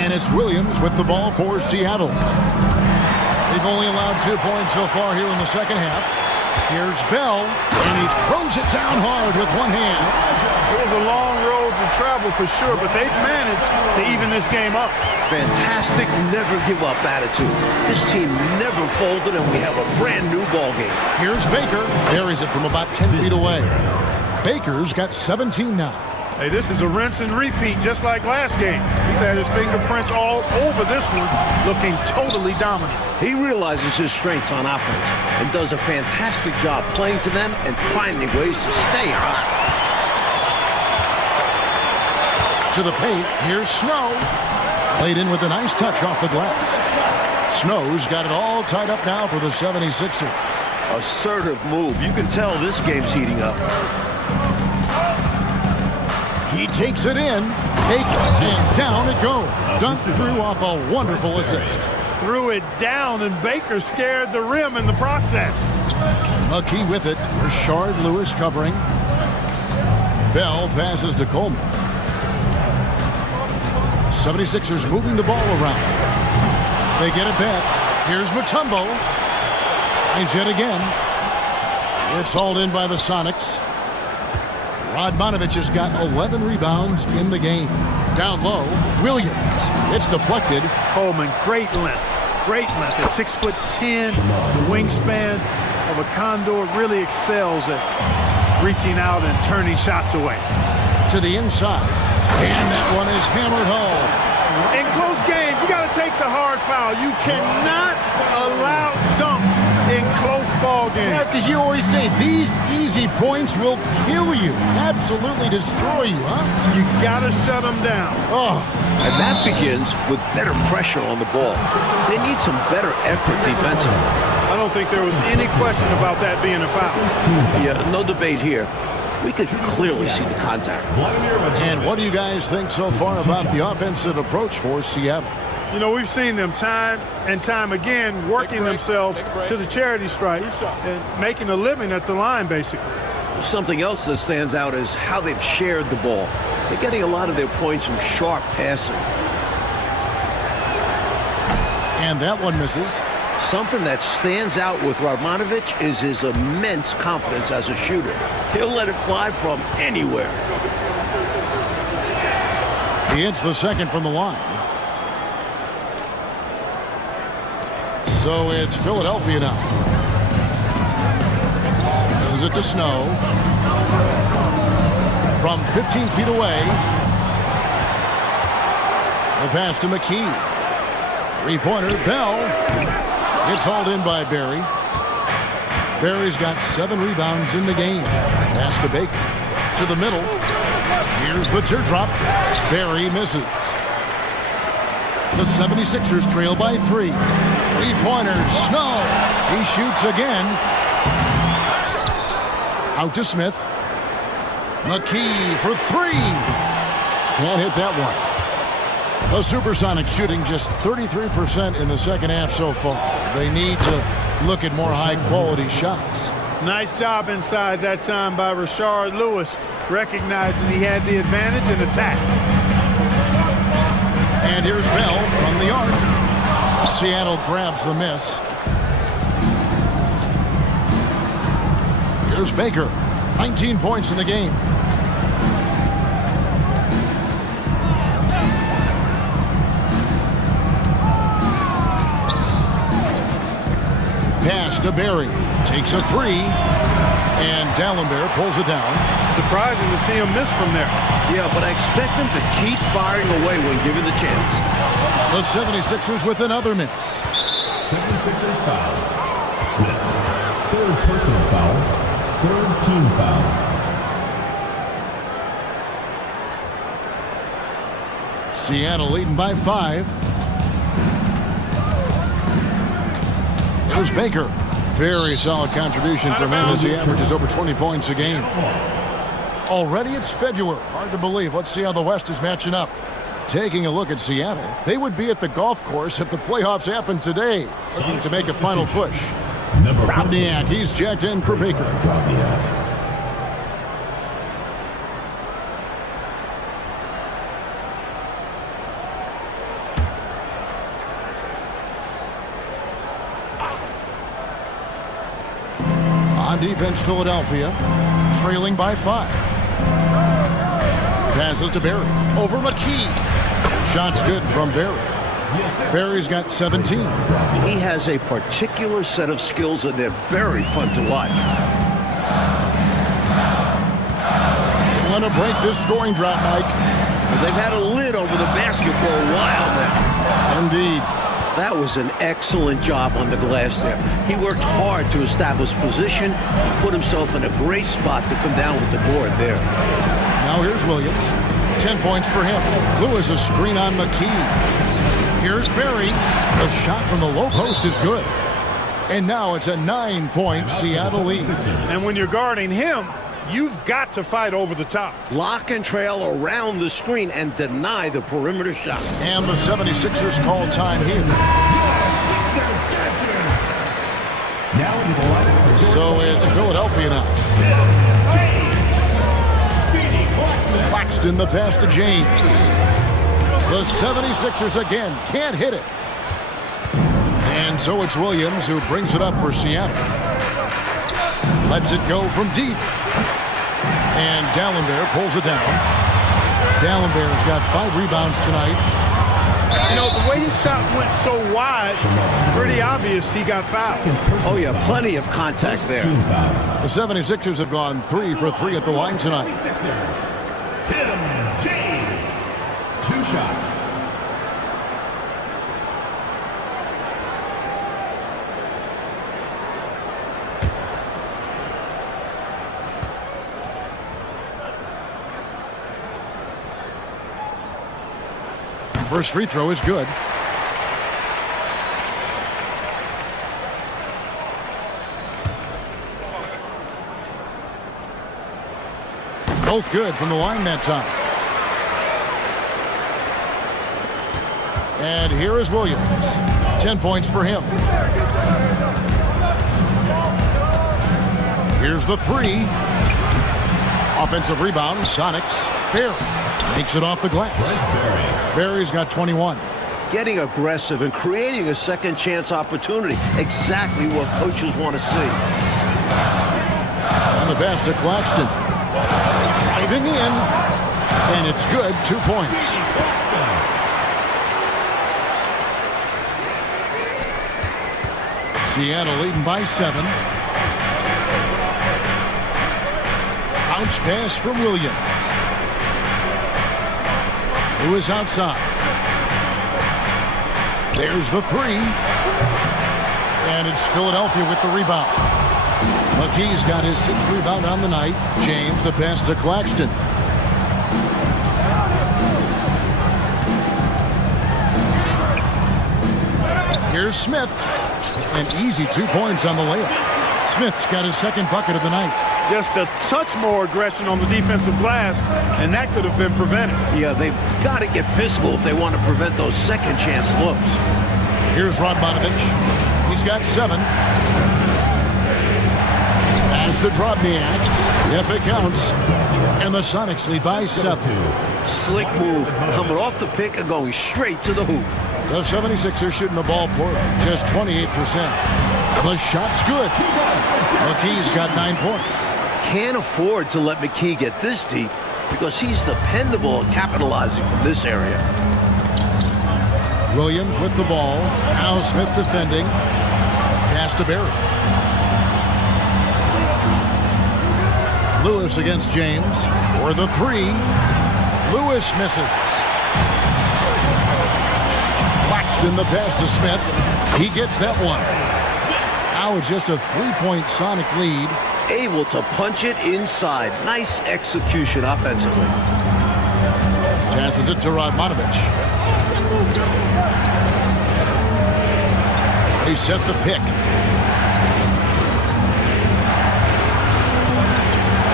And it's Williams with the ball for Seattle. They've only allowed 2 points so far here in the second half. Here's Bell, and he throws it down hard with one hand. It was a long road to travel for sure, but they've managed to even this game up. Fantastic never give up attitude. This team never folded, and we have a brand new ball game. Here's Baker. Buries it from about 10 feet away. Baker's got 17 now. Hey, this is a rinse and repeat just like last game. He's had his fingerprints all over this one, looking totally dominant. He realizes his strengths on offense and does a fantastic job playing to them and finding ways to stay hot. To the paint, here's Snow. Played in with a nice touch off the glass. Snow's got it all tied up now for the 76ers. Assertive move. You can tell this game's heating up. He takes it in. Baker, and down it goes. Dunked through off a wonderful assist. Threw it down, and Baker scared the rim in the process. McKee with it. Rashard Lewis covering. Bell passes to Coleman. 76ers moving the ball around. They get it back. Here's Mutombo. Tries yet again. It's hauled in by the Sonics. Radmanovich has got 11 rebounds in the game. Down low, Williams. It's deflected. Coleman, great length. Great length at 6'10". The wingspan of a Condor really excels at reaching out and turning shots away. To the inside. And that one is hammered home. In close games, you got to take the hard foul. You cannot allow dunks in close ball games. Yeah, because you always say these easy points will kill you. Absolutely destroy you, huh? You got to shut them down. Oh. And that begins with better pressure on the ball. They need some better effort defensively. I don't think there was any question about that being a foul. Yeah, no debate here. We could clearly see the contact. And what do you guys think so far about the offensive approach for Seattle? You know, we've seen them time and time again working themselves to the charity stripe and making a living at the line, basically. Something else that stands out is how they've shared the ball. They're getting a lot of their points from sharp passing. And that one misses. Something that stands out with Radmanovich is his immense confidence as a shooter. He'll let it fly from anywhere. He hits the second from the line. So it's Philadelphia now. This is it to Snow. From 15 feet away. The pass to McKee. Three-pointer, Bell. It's hauled in by Barry. Barry's got 7 rebounds in the game. Pass to Baker. To the middle. Here's the teardrop. Barry misses. The 76ers trail by 3. Three-pointers. Snow. He shoots again. Out to Smith. McKee for 3. Can't hit that one. The Supersonics shooting just 33% in the second half so far. They need to look at more high-quality shots. Nice job inside that time by Rashard Lewis, recognizing he had the advantage and attacked. And here's Bell from the arc. Seattle grabs the miss. Here's Baker. 19 points in the game. Pass to Berry. Takes a three. And Dallenberg pulls it down. Surprising to see him miss from there. Yeah, but I expect him to keep firing away when given the chance. The 76ers with another miss. 76ers foul. Smith. Third personal foul. Third team foul. Seattle leading by 5. There's Baker. Very solid contribution from him as he averages over 20 points a game. Already it's February. Hard to believe. Let's see how the West is matching up. Taking a look at Seattle, they would be at the golf course if the playoffs happened today. Looking to make a final push. Robniak, he's jacked in for Baker. On defense, Philadelphia, trailing by 5. Passes to Berry. Over McKee. Shot's good from Berry. Berry's got 17. He has a particular set of skills, and they're very fun to watch. Want to break this scoring drought, Mike. They've had a lid over the basket for a while now. Indeed. That was an excellent job on the glass there. He worked hard to establish position and put himself in a great spot to come down with the board there. Now here's Williams. 10 points for him. Lewis a screen on McKee. Here's Berry. The shot from the low post is good. And now it's a 9-point Seattle lead. And when you're guarding him, you've got to fight over the top. Lock and trail around the screen and deny the perimeter shot. And the 76ers call time here. So it's Philadelphia now. Claxton the pass to James. The 76ers again can't hit it. And so it's Williams who brings it up for Seattle. Lets it go from deep. And Dallenberg pulls it down. Dallenberg's got 5 rebounds tonight. You know, the way his shot went so wide, pretty obvious he got fouled. Oh, yeah, plenty of contact there. The 76ers have gone 3 for 3 at the line tonight. Tim James. 2 shots. First free throw is good. Both good from the line that time. And here is Williams. 10 points for him. Here's the 3. Offensive rebound, Sonics. Berry takes it off the glass. Berry's got 21. Getting aggressive and creating a second chance opportunity. Exactly what coaches want to see. On the pass to Claxton. Driving in. And it's good. 2 points. Seattle leading by 7. Bounce pass from Williams. Who is outside. There's the 3. And it's Philadelphia with the rebound. McKee's got his 6th rebound on the night. James the pass to Claxton. Here's Smith. An easy 2 points on the layup. Smith's got his 2nd bucket of the night. Just a touch more aggression on the defensive glass, and that could have been prevented. Yeah, they've got to get physical if they want to prevent those second chance looks. Here's Radmanovich. He's got 7. to Drobniak. Yep, it counts. And the Sonics lead by 7. Slick move, coming off the pick and going straight to the hoop. The 76ers shooting the ball poorly, just 28%. The shot's good. McKee's got 9 points. Can't afford to let McKee get this deep because he's dependable at capitalizing from this area. Williams with the ball. Now Smith defending. Pass to Barry. Lewis against James. For the 3. Lewis misses. Claxton the pass to Smith. He gets that one. Now it's just a 3-point Sonic lead. Able to punch it inside. Nice execution offensively. Passes it to Radmanovich. They set the pick.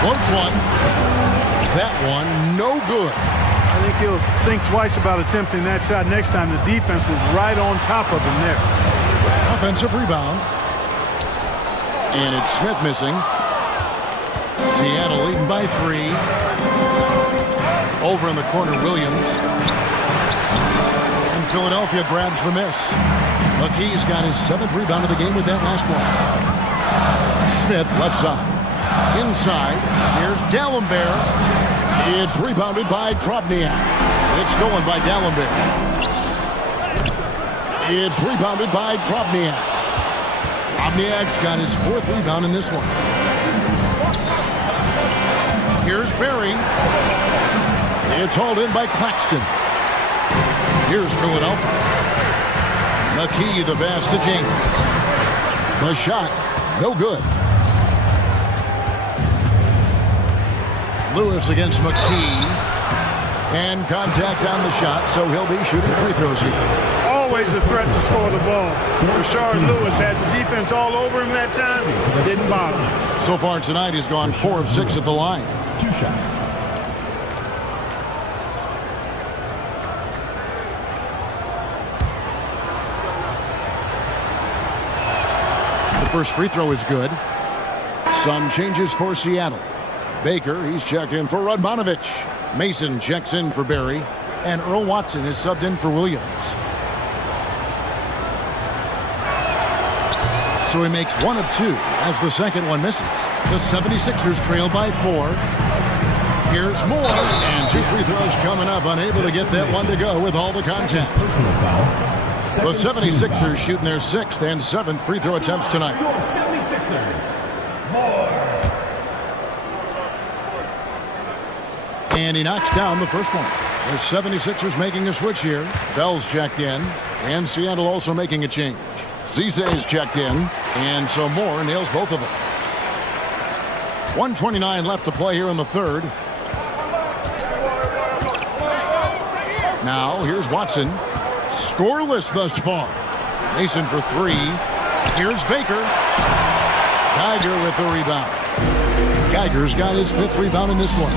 Floats one. That one, no good. I think he'll think twice about attempting that shot next time. The defense was right on top of him there. Offensive rebound. And it's Smith missing. Seattle leading by 3. Over in the corner, Williams. And Philadelphia grabs the miss. McKee's got his 7th rebound of the game with that last one. Smith, left side. Inside, here's D'Alembert. It's rebounded by Drobniak. It's stolen by D'Alembert. It's rebounded by Drobniak. Drobniak's got his 4th rebound in this one. Here's Barry. It's hauled in by Claxton. Here's Philadelphia. McKee the pass to James. The shot, no good. Lewis against McKee. And contact on the shot, so he'll be shooting free throws here. Always a threat to score the ball. Rashard Lewis had the defense all over him that time. Didn't bother him. So far tonight, he's gone 4 of 6 at the line. 2 shots. The first free throw is good. Sun changes for Seattle. Baker, he's checked in for Radmanovich. Mason checks in for Barry. And Earl Watson is subbed in for Williams. So he makes 1 of 2 as the second one misses. The 76ers trail by 4. Here's Moore. And 2 free throws coming up. Unable to get that one to go with all the contact. Personal foul. The 76ers shooting their 6th and 7th free throw attempts tonight. 76ers. Moore. And he knocks down the first one. The 76ers making a switch here. Bell's checked in. And Seattle also making a change. Ceesay's checked in. And so Moore nails both of them. 1:29 left to play here in the third. Now here's Watson. Scoreless thus far. Mason for 3. Here's Baker. Geiger with the rebound. Geiger's got his 5th rebound in this one.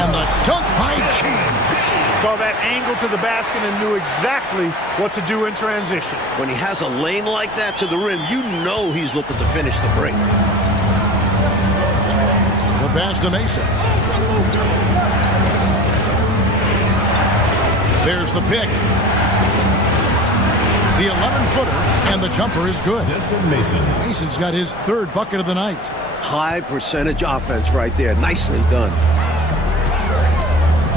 And the dunk by James. Saw that angle to the basket and knew exactly what to do in transition. When he has a lane like that to the rim, you know he's looking to finish the break. The pass to Mason. There's the pick. The 11-footer, and the jumper is good. Desmond Mason. Mason's got his 3rd bucket of the night. High percentage offense right there. Nicely done.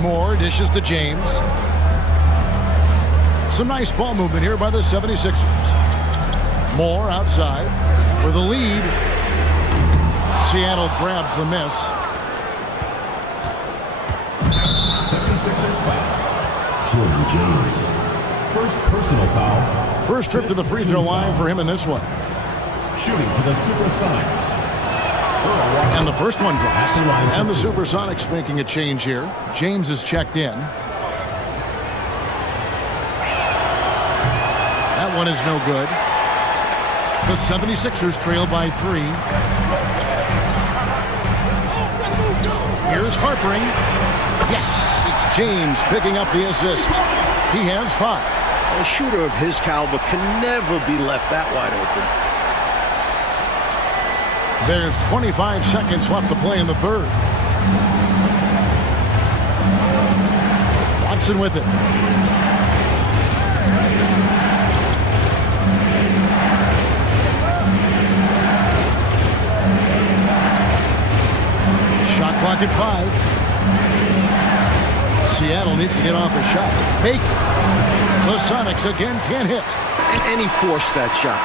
Moore dishes to James. Some nice ball movement here by the 76ers. Moore outside for the lead. Seattle grabs the miss. 76ers foul. Jordan James. First personal foul. First trip to the free throw line for him in this one. Shooting for the Supersonics. And the first one drops. And the Supersonics making a change here. James is checked in. That one is no good. The 76ers trail by 3. Here's Harpering. Yes, it's James picking up the assist. He has 5. A shooter of his caliber can never be left that wide open. There's 25 seconds left to play in the third. Watson with it. Shot clock at 5. Seattle needs to get off a shot. Baker. The Sonics again can't hit. And he forced that shot.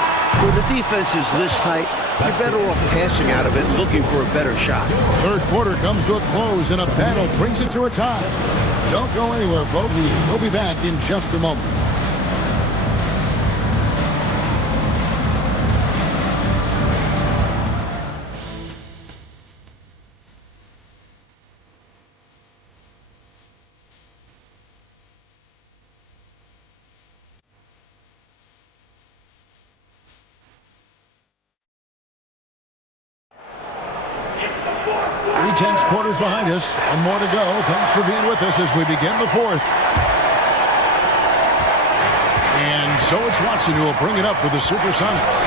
When the defense is this tight, you're better off passing out of it and looking for a better shot. Third quarter comes to a close, and a battle brings it to a tie. Don't go anywhere, folks. We'll be back in just a moment. Tense quarters behind us, and more to go. Thanks for being with us as we begin the fourth. And so it's Watson who will bring it up for the Supersonics.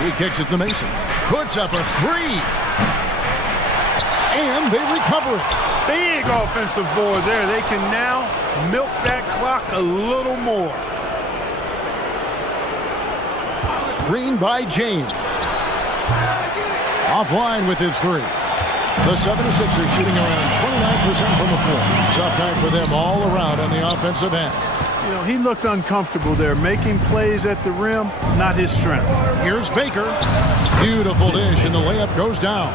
He kicks it to Mason. Puts up a 3. And they recover it. Big offensive board there. They can now milk that clock a little more. Screen by James. Offline with his 3. The 76ers shooting around 29% from the floor. Tough night for them all around on the offensive end. You know, he looked uncomfortable there, making plays at the rim, not his strength. Here's Baker. Beautiful dish, and the layup goes down.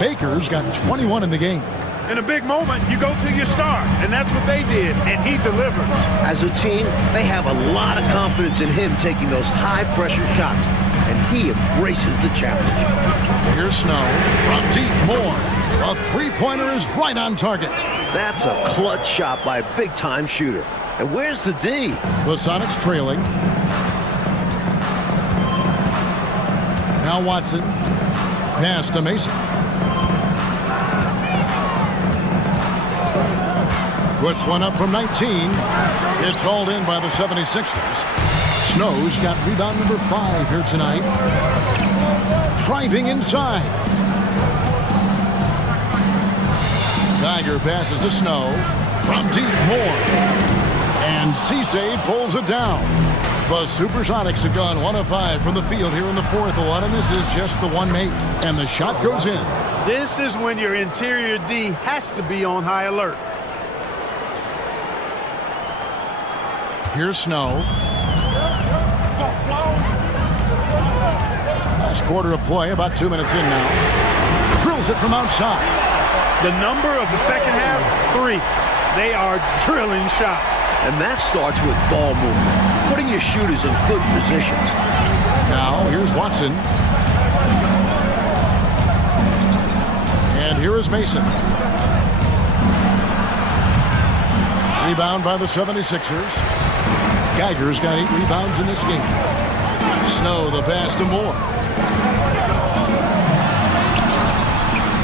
Baker's got 21 in the game. In a big moment, you go to your star, and that's what they did, and he delivered. As a team, they have a lot of confidence in him taking those high-pressure shots, and he embraces the challenge. Here's Snow from deep. Moore. A three-pointer is right on target. That's a clutch shot by a big-time shooter. And where's the D? The Sonics trailing. Now Watson. Pass to Mason. Puts one up from 19. It's hauled in by the 76ers. Snow's got rebound number 5 here tonight. Driving inside. Geiger passes to Snow. From deep, Moore. And Cisse pulls it down. The Supersonics have gone 1 of 5 from the field here in the fourth. A lot of this is just the one make. And the shot goes in. This is when your interior D has to be on high alert. Here's Snow. Last quarter of play, about 2 minutes in now. Drills it from outside. The number of the second half, 3. They are drilling shots. And that starts with ball movement, putting your shooters in good positions. Now, here's Watson. And here is Mason. Rebound by the 76ers. Geiger's got 8 rebounds in this game. Snow, the pass to Moore.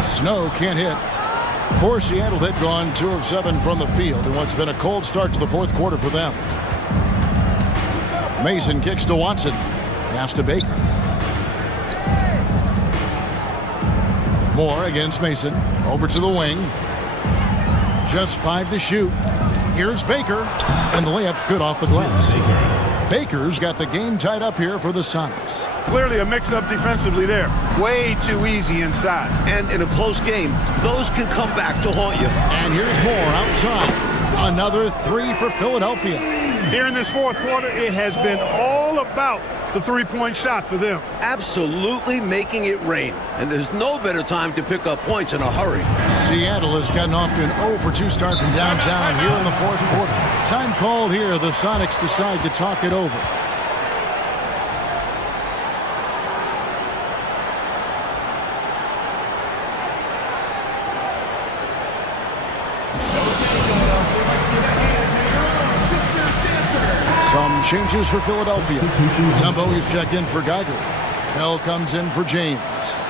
Snow can't hit. For Seattle, they've gone 2 of 7 from the field in what's been a cold start to the fourth quarter for them. Mason kicks to Watson. Pass to Baker. Moore against Mason. Over to the wing. Just 5 to shoot. Here's Baker. And the layup's good off the glass. Baker's got the game tied up here for the Sonics. Clearly a mix-up defensively there. Way too easy inside. And in a close game, those can come back to haunt you. And here's Moore outside. Another 3 for Philadelphia. Here in this fourth quarter, it has been all about the three-point shot for them. Absolutely making it rain. And there's no better time to pick up points in a hurry. Seattle has gotten off to an 0 for 2 start from downtown here in the fourth quarter. Time called here. The Sonics decide to talk it over. Some changes for Philadelphia. Tumbo is checked in for Geiger. Bell comes in for James.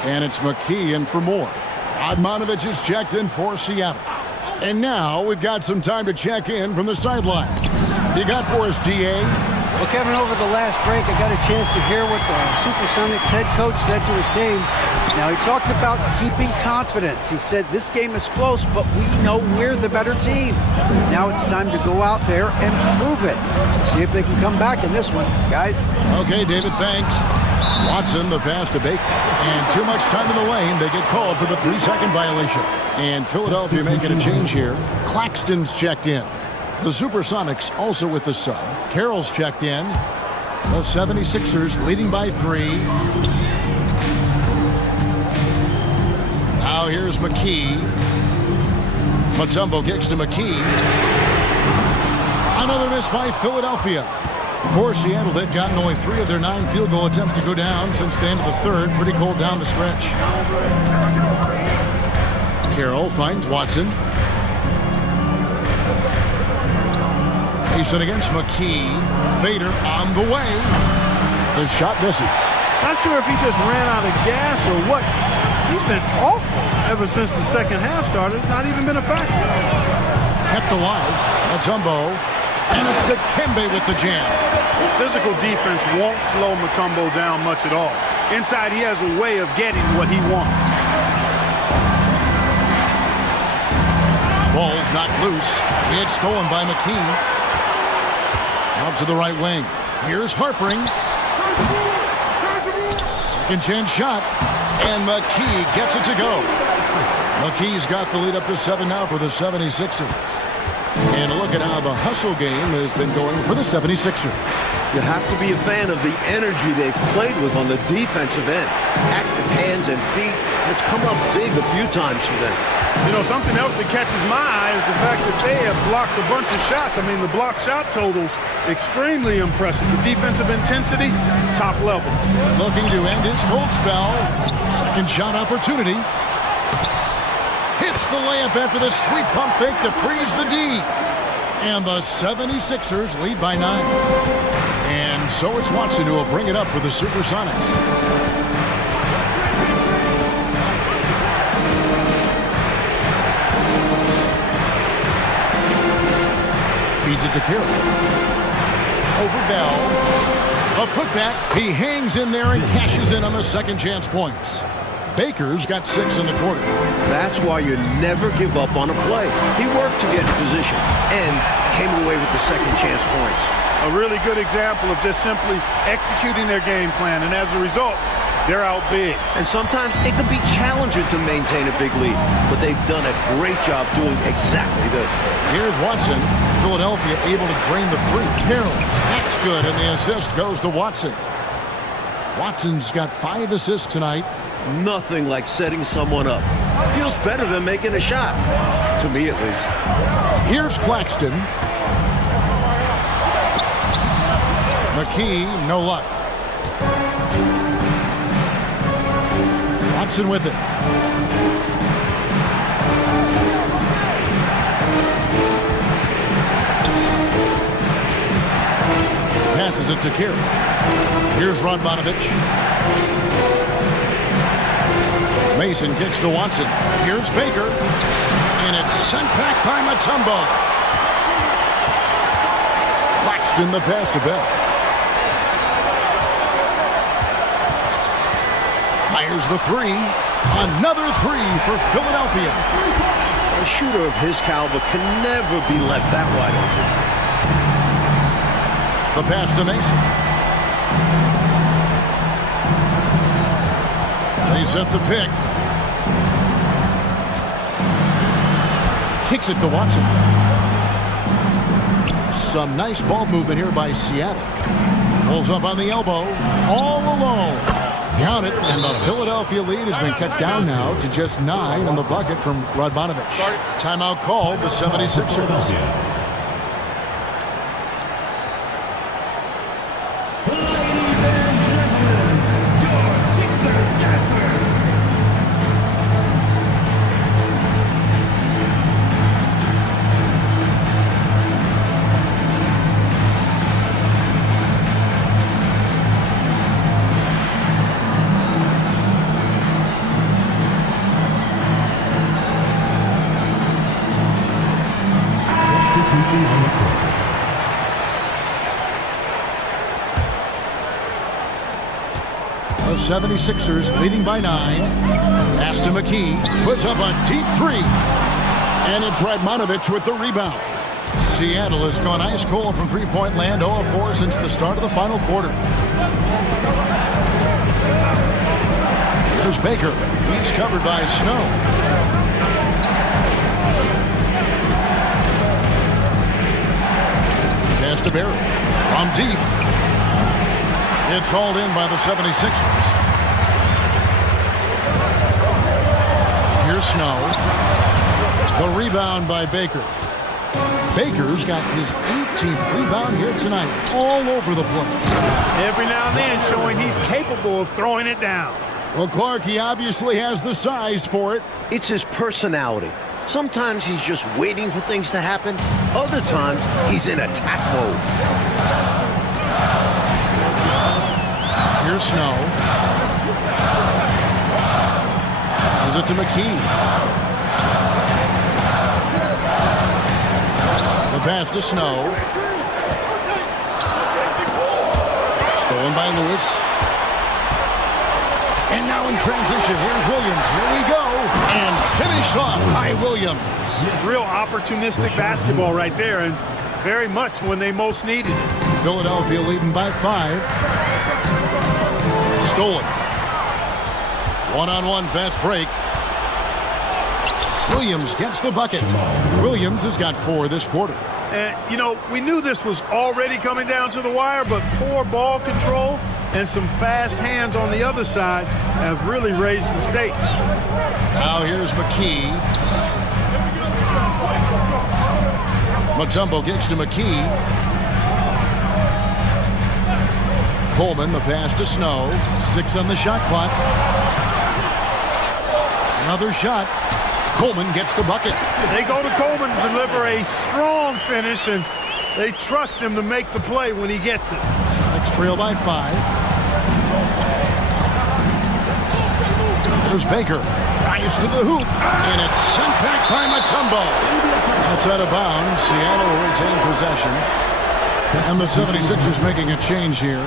And it's McKee in for Moore. Admanovich is checked in for Seattle. And now we've got some time to check in from the sideline. You got for us, DA? Well, Kevin, over the last break, I got a chance to hear what the Supersonics head coach said to his team. Now, he talked about keeping confidence. He said, this game is close, but we know we're the better team. Now it's time to go out there and prove it. See if they can come back in this one, guys. Okay, David, thanks. Watson, the pass to Baker. And too much time in the lane. They get called for the 3-second violation. And Philadelphia making a change here. Claxton's checked in. The Supersonics also with the sub. Carroll's checked in. The 76ers leading by 3. Now here's McKee. Mutombo kicks to McKee. Another miss by Philadelphia. For Seattle, they've gotten only 3 of their 9 field goal attempts to go down since the end of the third. Pretty cold down the stretch. Carroll finds Watson. Mason against McKee. Fader on the way. The shot misses. Not sure if he just ran out of gas or what. He's been awful ever since the second half started. Not even been a factor. Kept alive. Mutombo. And it's Dikembe with the jam. Physical defense won't slow Mutombo down much at all. Inside, he has a way of getting what he wants. Ball's knocked loose. It's stolen by McKee. Out to the right wing. Here's Harpering. Second chance shot. And McKee gets it to go. McKee's got the lead up to 7 now for the 76ers. And a look at how the hustle game has been going for the 76ers. You have to be a fan of the energy they've played with on the defensive end. Active hands and feet. It's come up big a few times for them. You know, something else that catches my eye is the fact that they have blocked a bunch of shots. I mean, the block shot total, extremely impressive. The defensive intensity, top level. Looking to end his cold spell. Second shot opportunity. Hits the layup after the sweet pump fake to freeze the D. And the 76ers lead by 9. And so it's Watson who will bring it up for the Supersonics. Feeds it to Carroll. Over Bell. A putback. He hangs in there and cashes in on the second chance points. Baker's got 6 in the quarter. That's why you never give up on a play. He worked to get in position and came away with the second chance points. A really good example of just simply executing their game plan, and as a result, they're out big. And sometimes it can be challenging to maintain a big lead, but they've done a great job doing exactly this. Here's Watson. Philadelphia able to drain the 3. Carroll. That's good, and the assist goes to Watson. Watson's got 5 assists tonight. Nothing like setting someone up. Feels better than making a shot, to me at least. Here's Claxton. McKee, no luck. Watson with it. Passes it to Carroll. Here's Radmanovich. Mason kicks to Watson. Here's Baker. And it's sent back by Mutombo. Claxton the pass to Bell. Fires the 3. Another 3 for Philadelphia. A shooter of his caliber can never be left that wide open. The pass to Mason. They set the pick. Kicks it to Watson. Some nice ball movement here by Seattle. Pulls up on the elbow. All alone. Count it, and the Philadelphia lead has been cut down now to just 9 on the bucket from Radmanovich. Timeout called the 76ers. The 76ers leading by 9. Pass to McKee. Puts up a deep three. And it's Radmanovich with the rebound. Seattle has gone ice cold from three-point land, 0 of 4 since the start of the final quarter. There's Baker. He's covered by Snow. Pass to Barry. From deep. It's hauled in by the 76ers. Here's Snow. The rebound by Baker. Baker's got his 18th rebound here tonight, all over the place. Every now and then showing he's capable of throwing it down. Well, Clark, he obviously has the size for it. It's his personality. Sometimes he's just waiting for things to happen. Other times, he's in attack mode. Here's Snow. Passes it to McKee. The pass to Snow. Stolen by Lewis. And now in transition, here's Williams. Here we go. And finished off by Williams. Real opportunistic basketball right there, and very much when they most needed it. Philadelphia leading by 5. Stolen. One-on-one fast break. Williams gets the bucket. Williams has got 4 this quarter. And, you know, we knew this was already coming down to the wire, but poor ball control and some fast hands on the other side have really raised the stakes. Now here's McKee. Mutombo gets to McKee. Coleman, the pass to Snow. 6 on the shot clock. Another shot. Coleman gets the bucket. They go to Coleman to deliver a strong finish, and they trust him to make the play when he gets it. Sonics trail by 5. There's Baker. Drives to the hoop, and it's sent back by Mutombo. That's out of bounds. Seattle will retain possession. And the 76ers making a change here.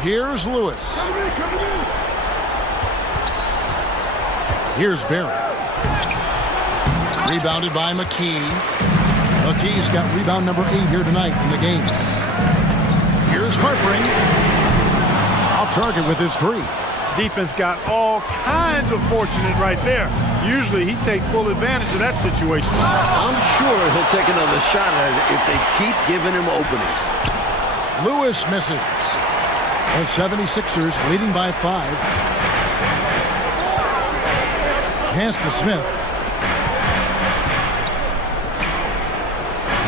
Here's Lewis. Here's Barry. Rebounded by McKee. McKee's got rebound number 8 here tonight in the game. Here's Harpring. Off target with his 3. Defense got all kinds of fortunate right there. Usually he'd take full advantage of that situation. I'm sure he'll take another shot at it if they keep giving him openings. Lewis misses. The 76ers leading by 5. Pass to Smith.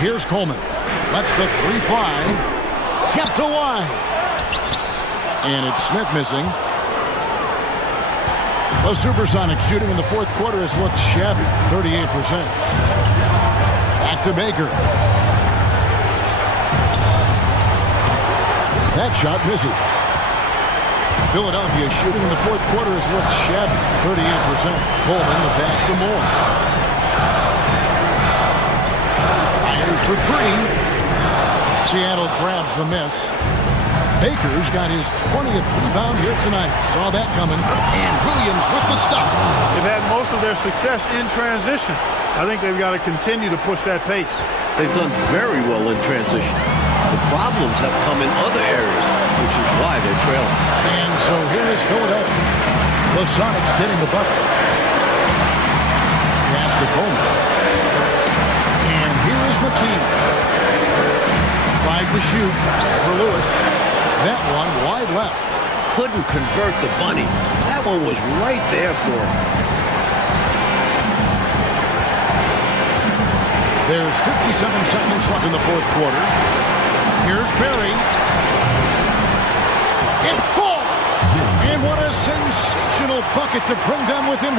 Here's Coleman. Lets the 3 fly. Kept to wide. And it's Smith missing. The Supersonics shooting in the 4th quarter has looked shabby, 38%. Back to Baker. That shot misses. Philadelphia shooting in the 4th quarter has looked shabby, 38%. Coleman, the pass to Moore. Fires for 3. Seattle grabs the miss. Baker's got his 20th rebound here tonight. Saw that coming. And Williams with the stuff. They've had most of their success in transition. I think they've got to continue to push that pace. They've done very well in transition. The problems have come in other areas, which is why they're trailing. And so here is Philadelphia. The Sonics getting the bucket. Pass to Coleman. And here is McKee. 5 to shoot for Lewis. That one wide left. Couldn't convert the bunny. That one was right there for him. There's 57 seconds left in the 4th quarter. Here's Barry. It falls! And what a sensational bucket to bring them within 1.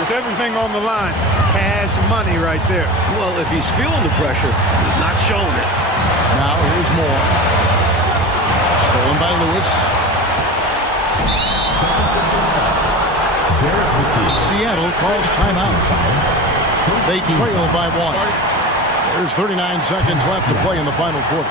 With everything on the line, cash money right there. Well, if he's feeling the pressure, he's not showing it. Now here's Moore. Stolen by Lewis. Seattle calls timeout. They trail by 1. There's 39 seconds left to play in the final quarter.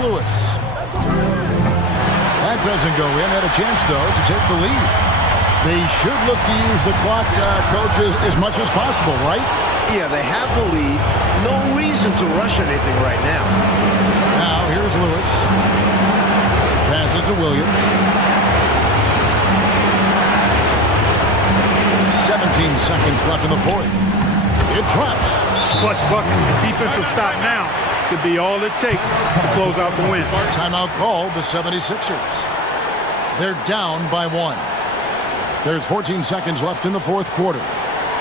Lewis. That doesn't go in. Had a chance, though, to take the lead. They should look to use the clock, coach, as much as possible, right? Yeah, they have the lead. No reason to rush anything right now. Now, here's Lewis. Passes to Williams. 17 seconds left in the fourth. It drops. Clutch bucket. Defensive stop now could be all it takes to close out the win. Timeout called the 76ers. They're down by 1. There's 14 seconds left in the fourth quarter.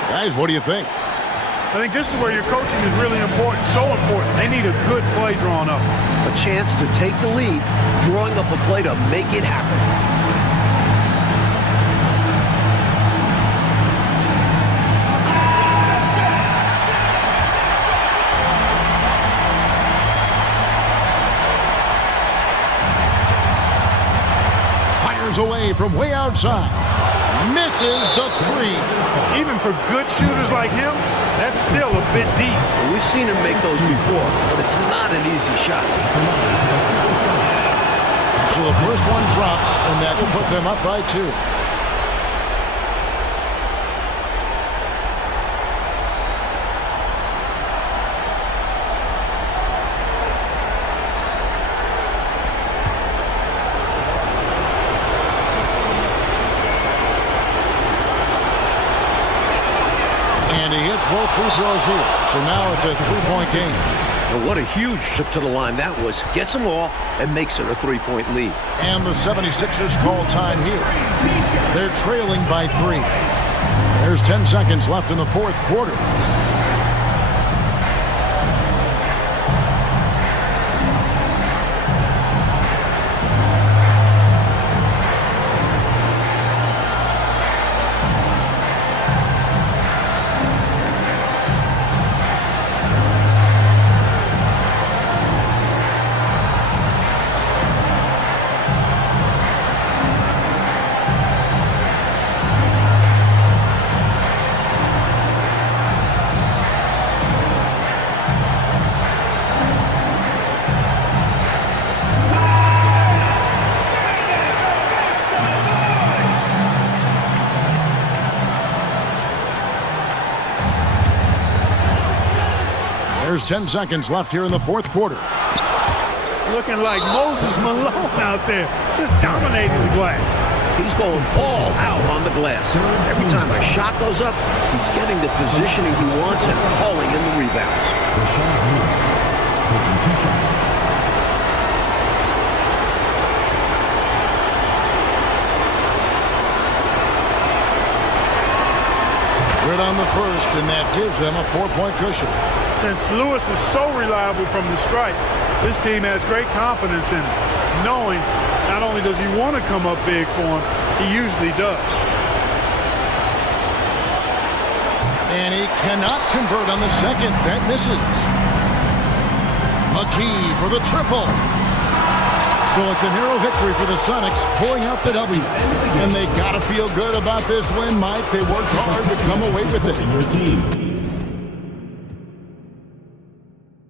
Guys, what do you think? I think this is where your coaching is really important, so important. They need a good play drawn up. A chance to take the lead, drawing up a play to make it happen. Away from way outside. Misses the three. Even for good shooters like him, that's still a bit deep. We've seen him make those before, but it's not an easy shot. So the first one drops, and that will put them up by 2. Both free throws here, so now it's a 3-point game. And what a huge trip to the line that was. Gets them all and makes it a 3-point lead. And the 76ers call time here. They're trailing by 3. There's 10 seconds left in the fourth quarter. There's 10 seconds left here in the fourth quarter. Looking like Moses Malone out there, just dominating the glass. He's going all out on the glass. Every time a shot goes up, he's getting the positioning he wants and hauling in the rebounds. Taking 2 shots. Good on the first, and that gives them a 4-point cushion. Since Lewis is so reliable from the stripe, this team has great confidence in him, knowing not only does he want to come up big for him, he usually does. And he cannot convert on the second. That misses. McKee for the triple. So it's a narrow victory for the Sonics, pulling out the W. And they got to feel good about this win, Mike. They worked hard to come away with it. Your team.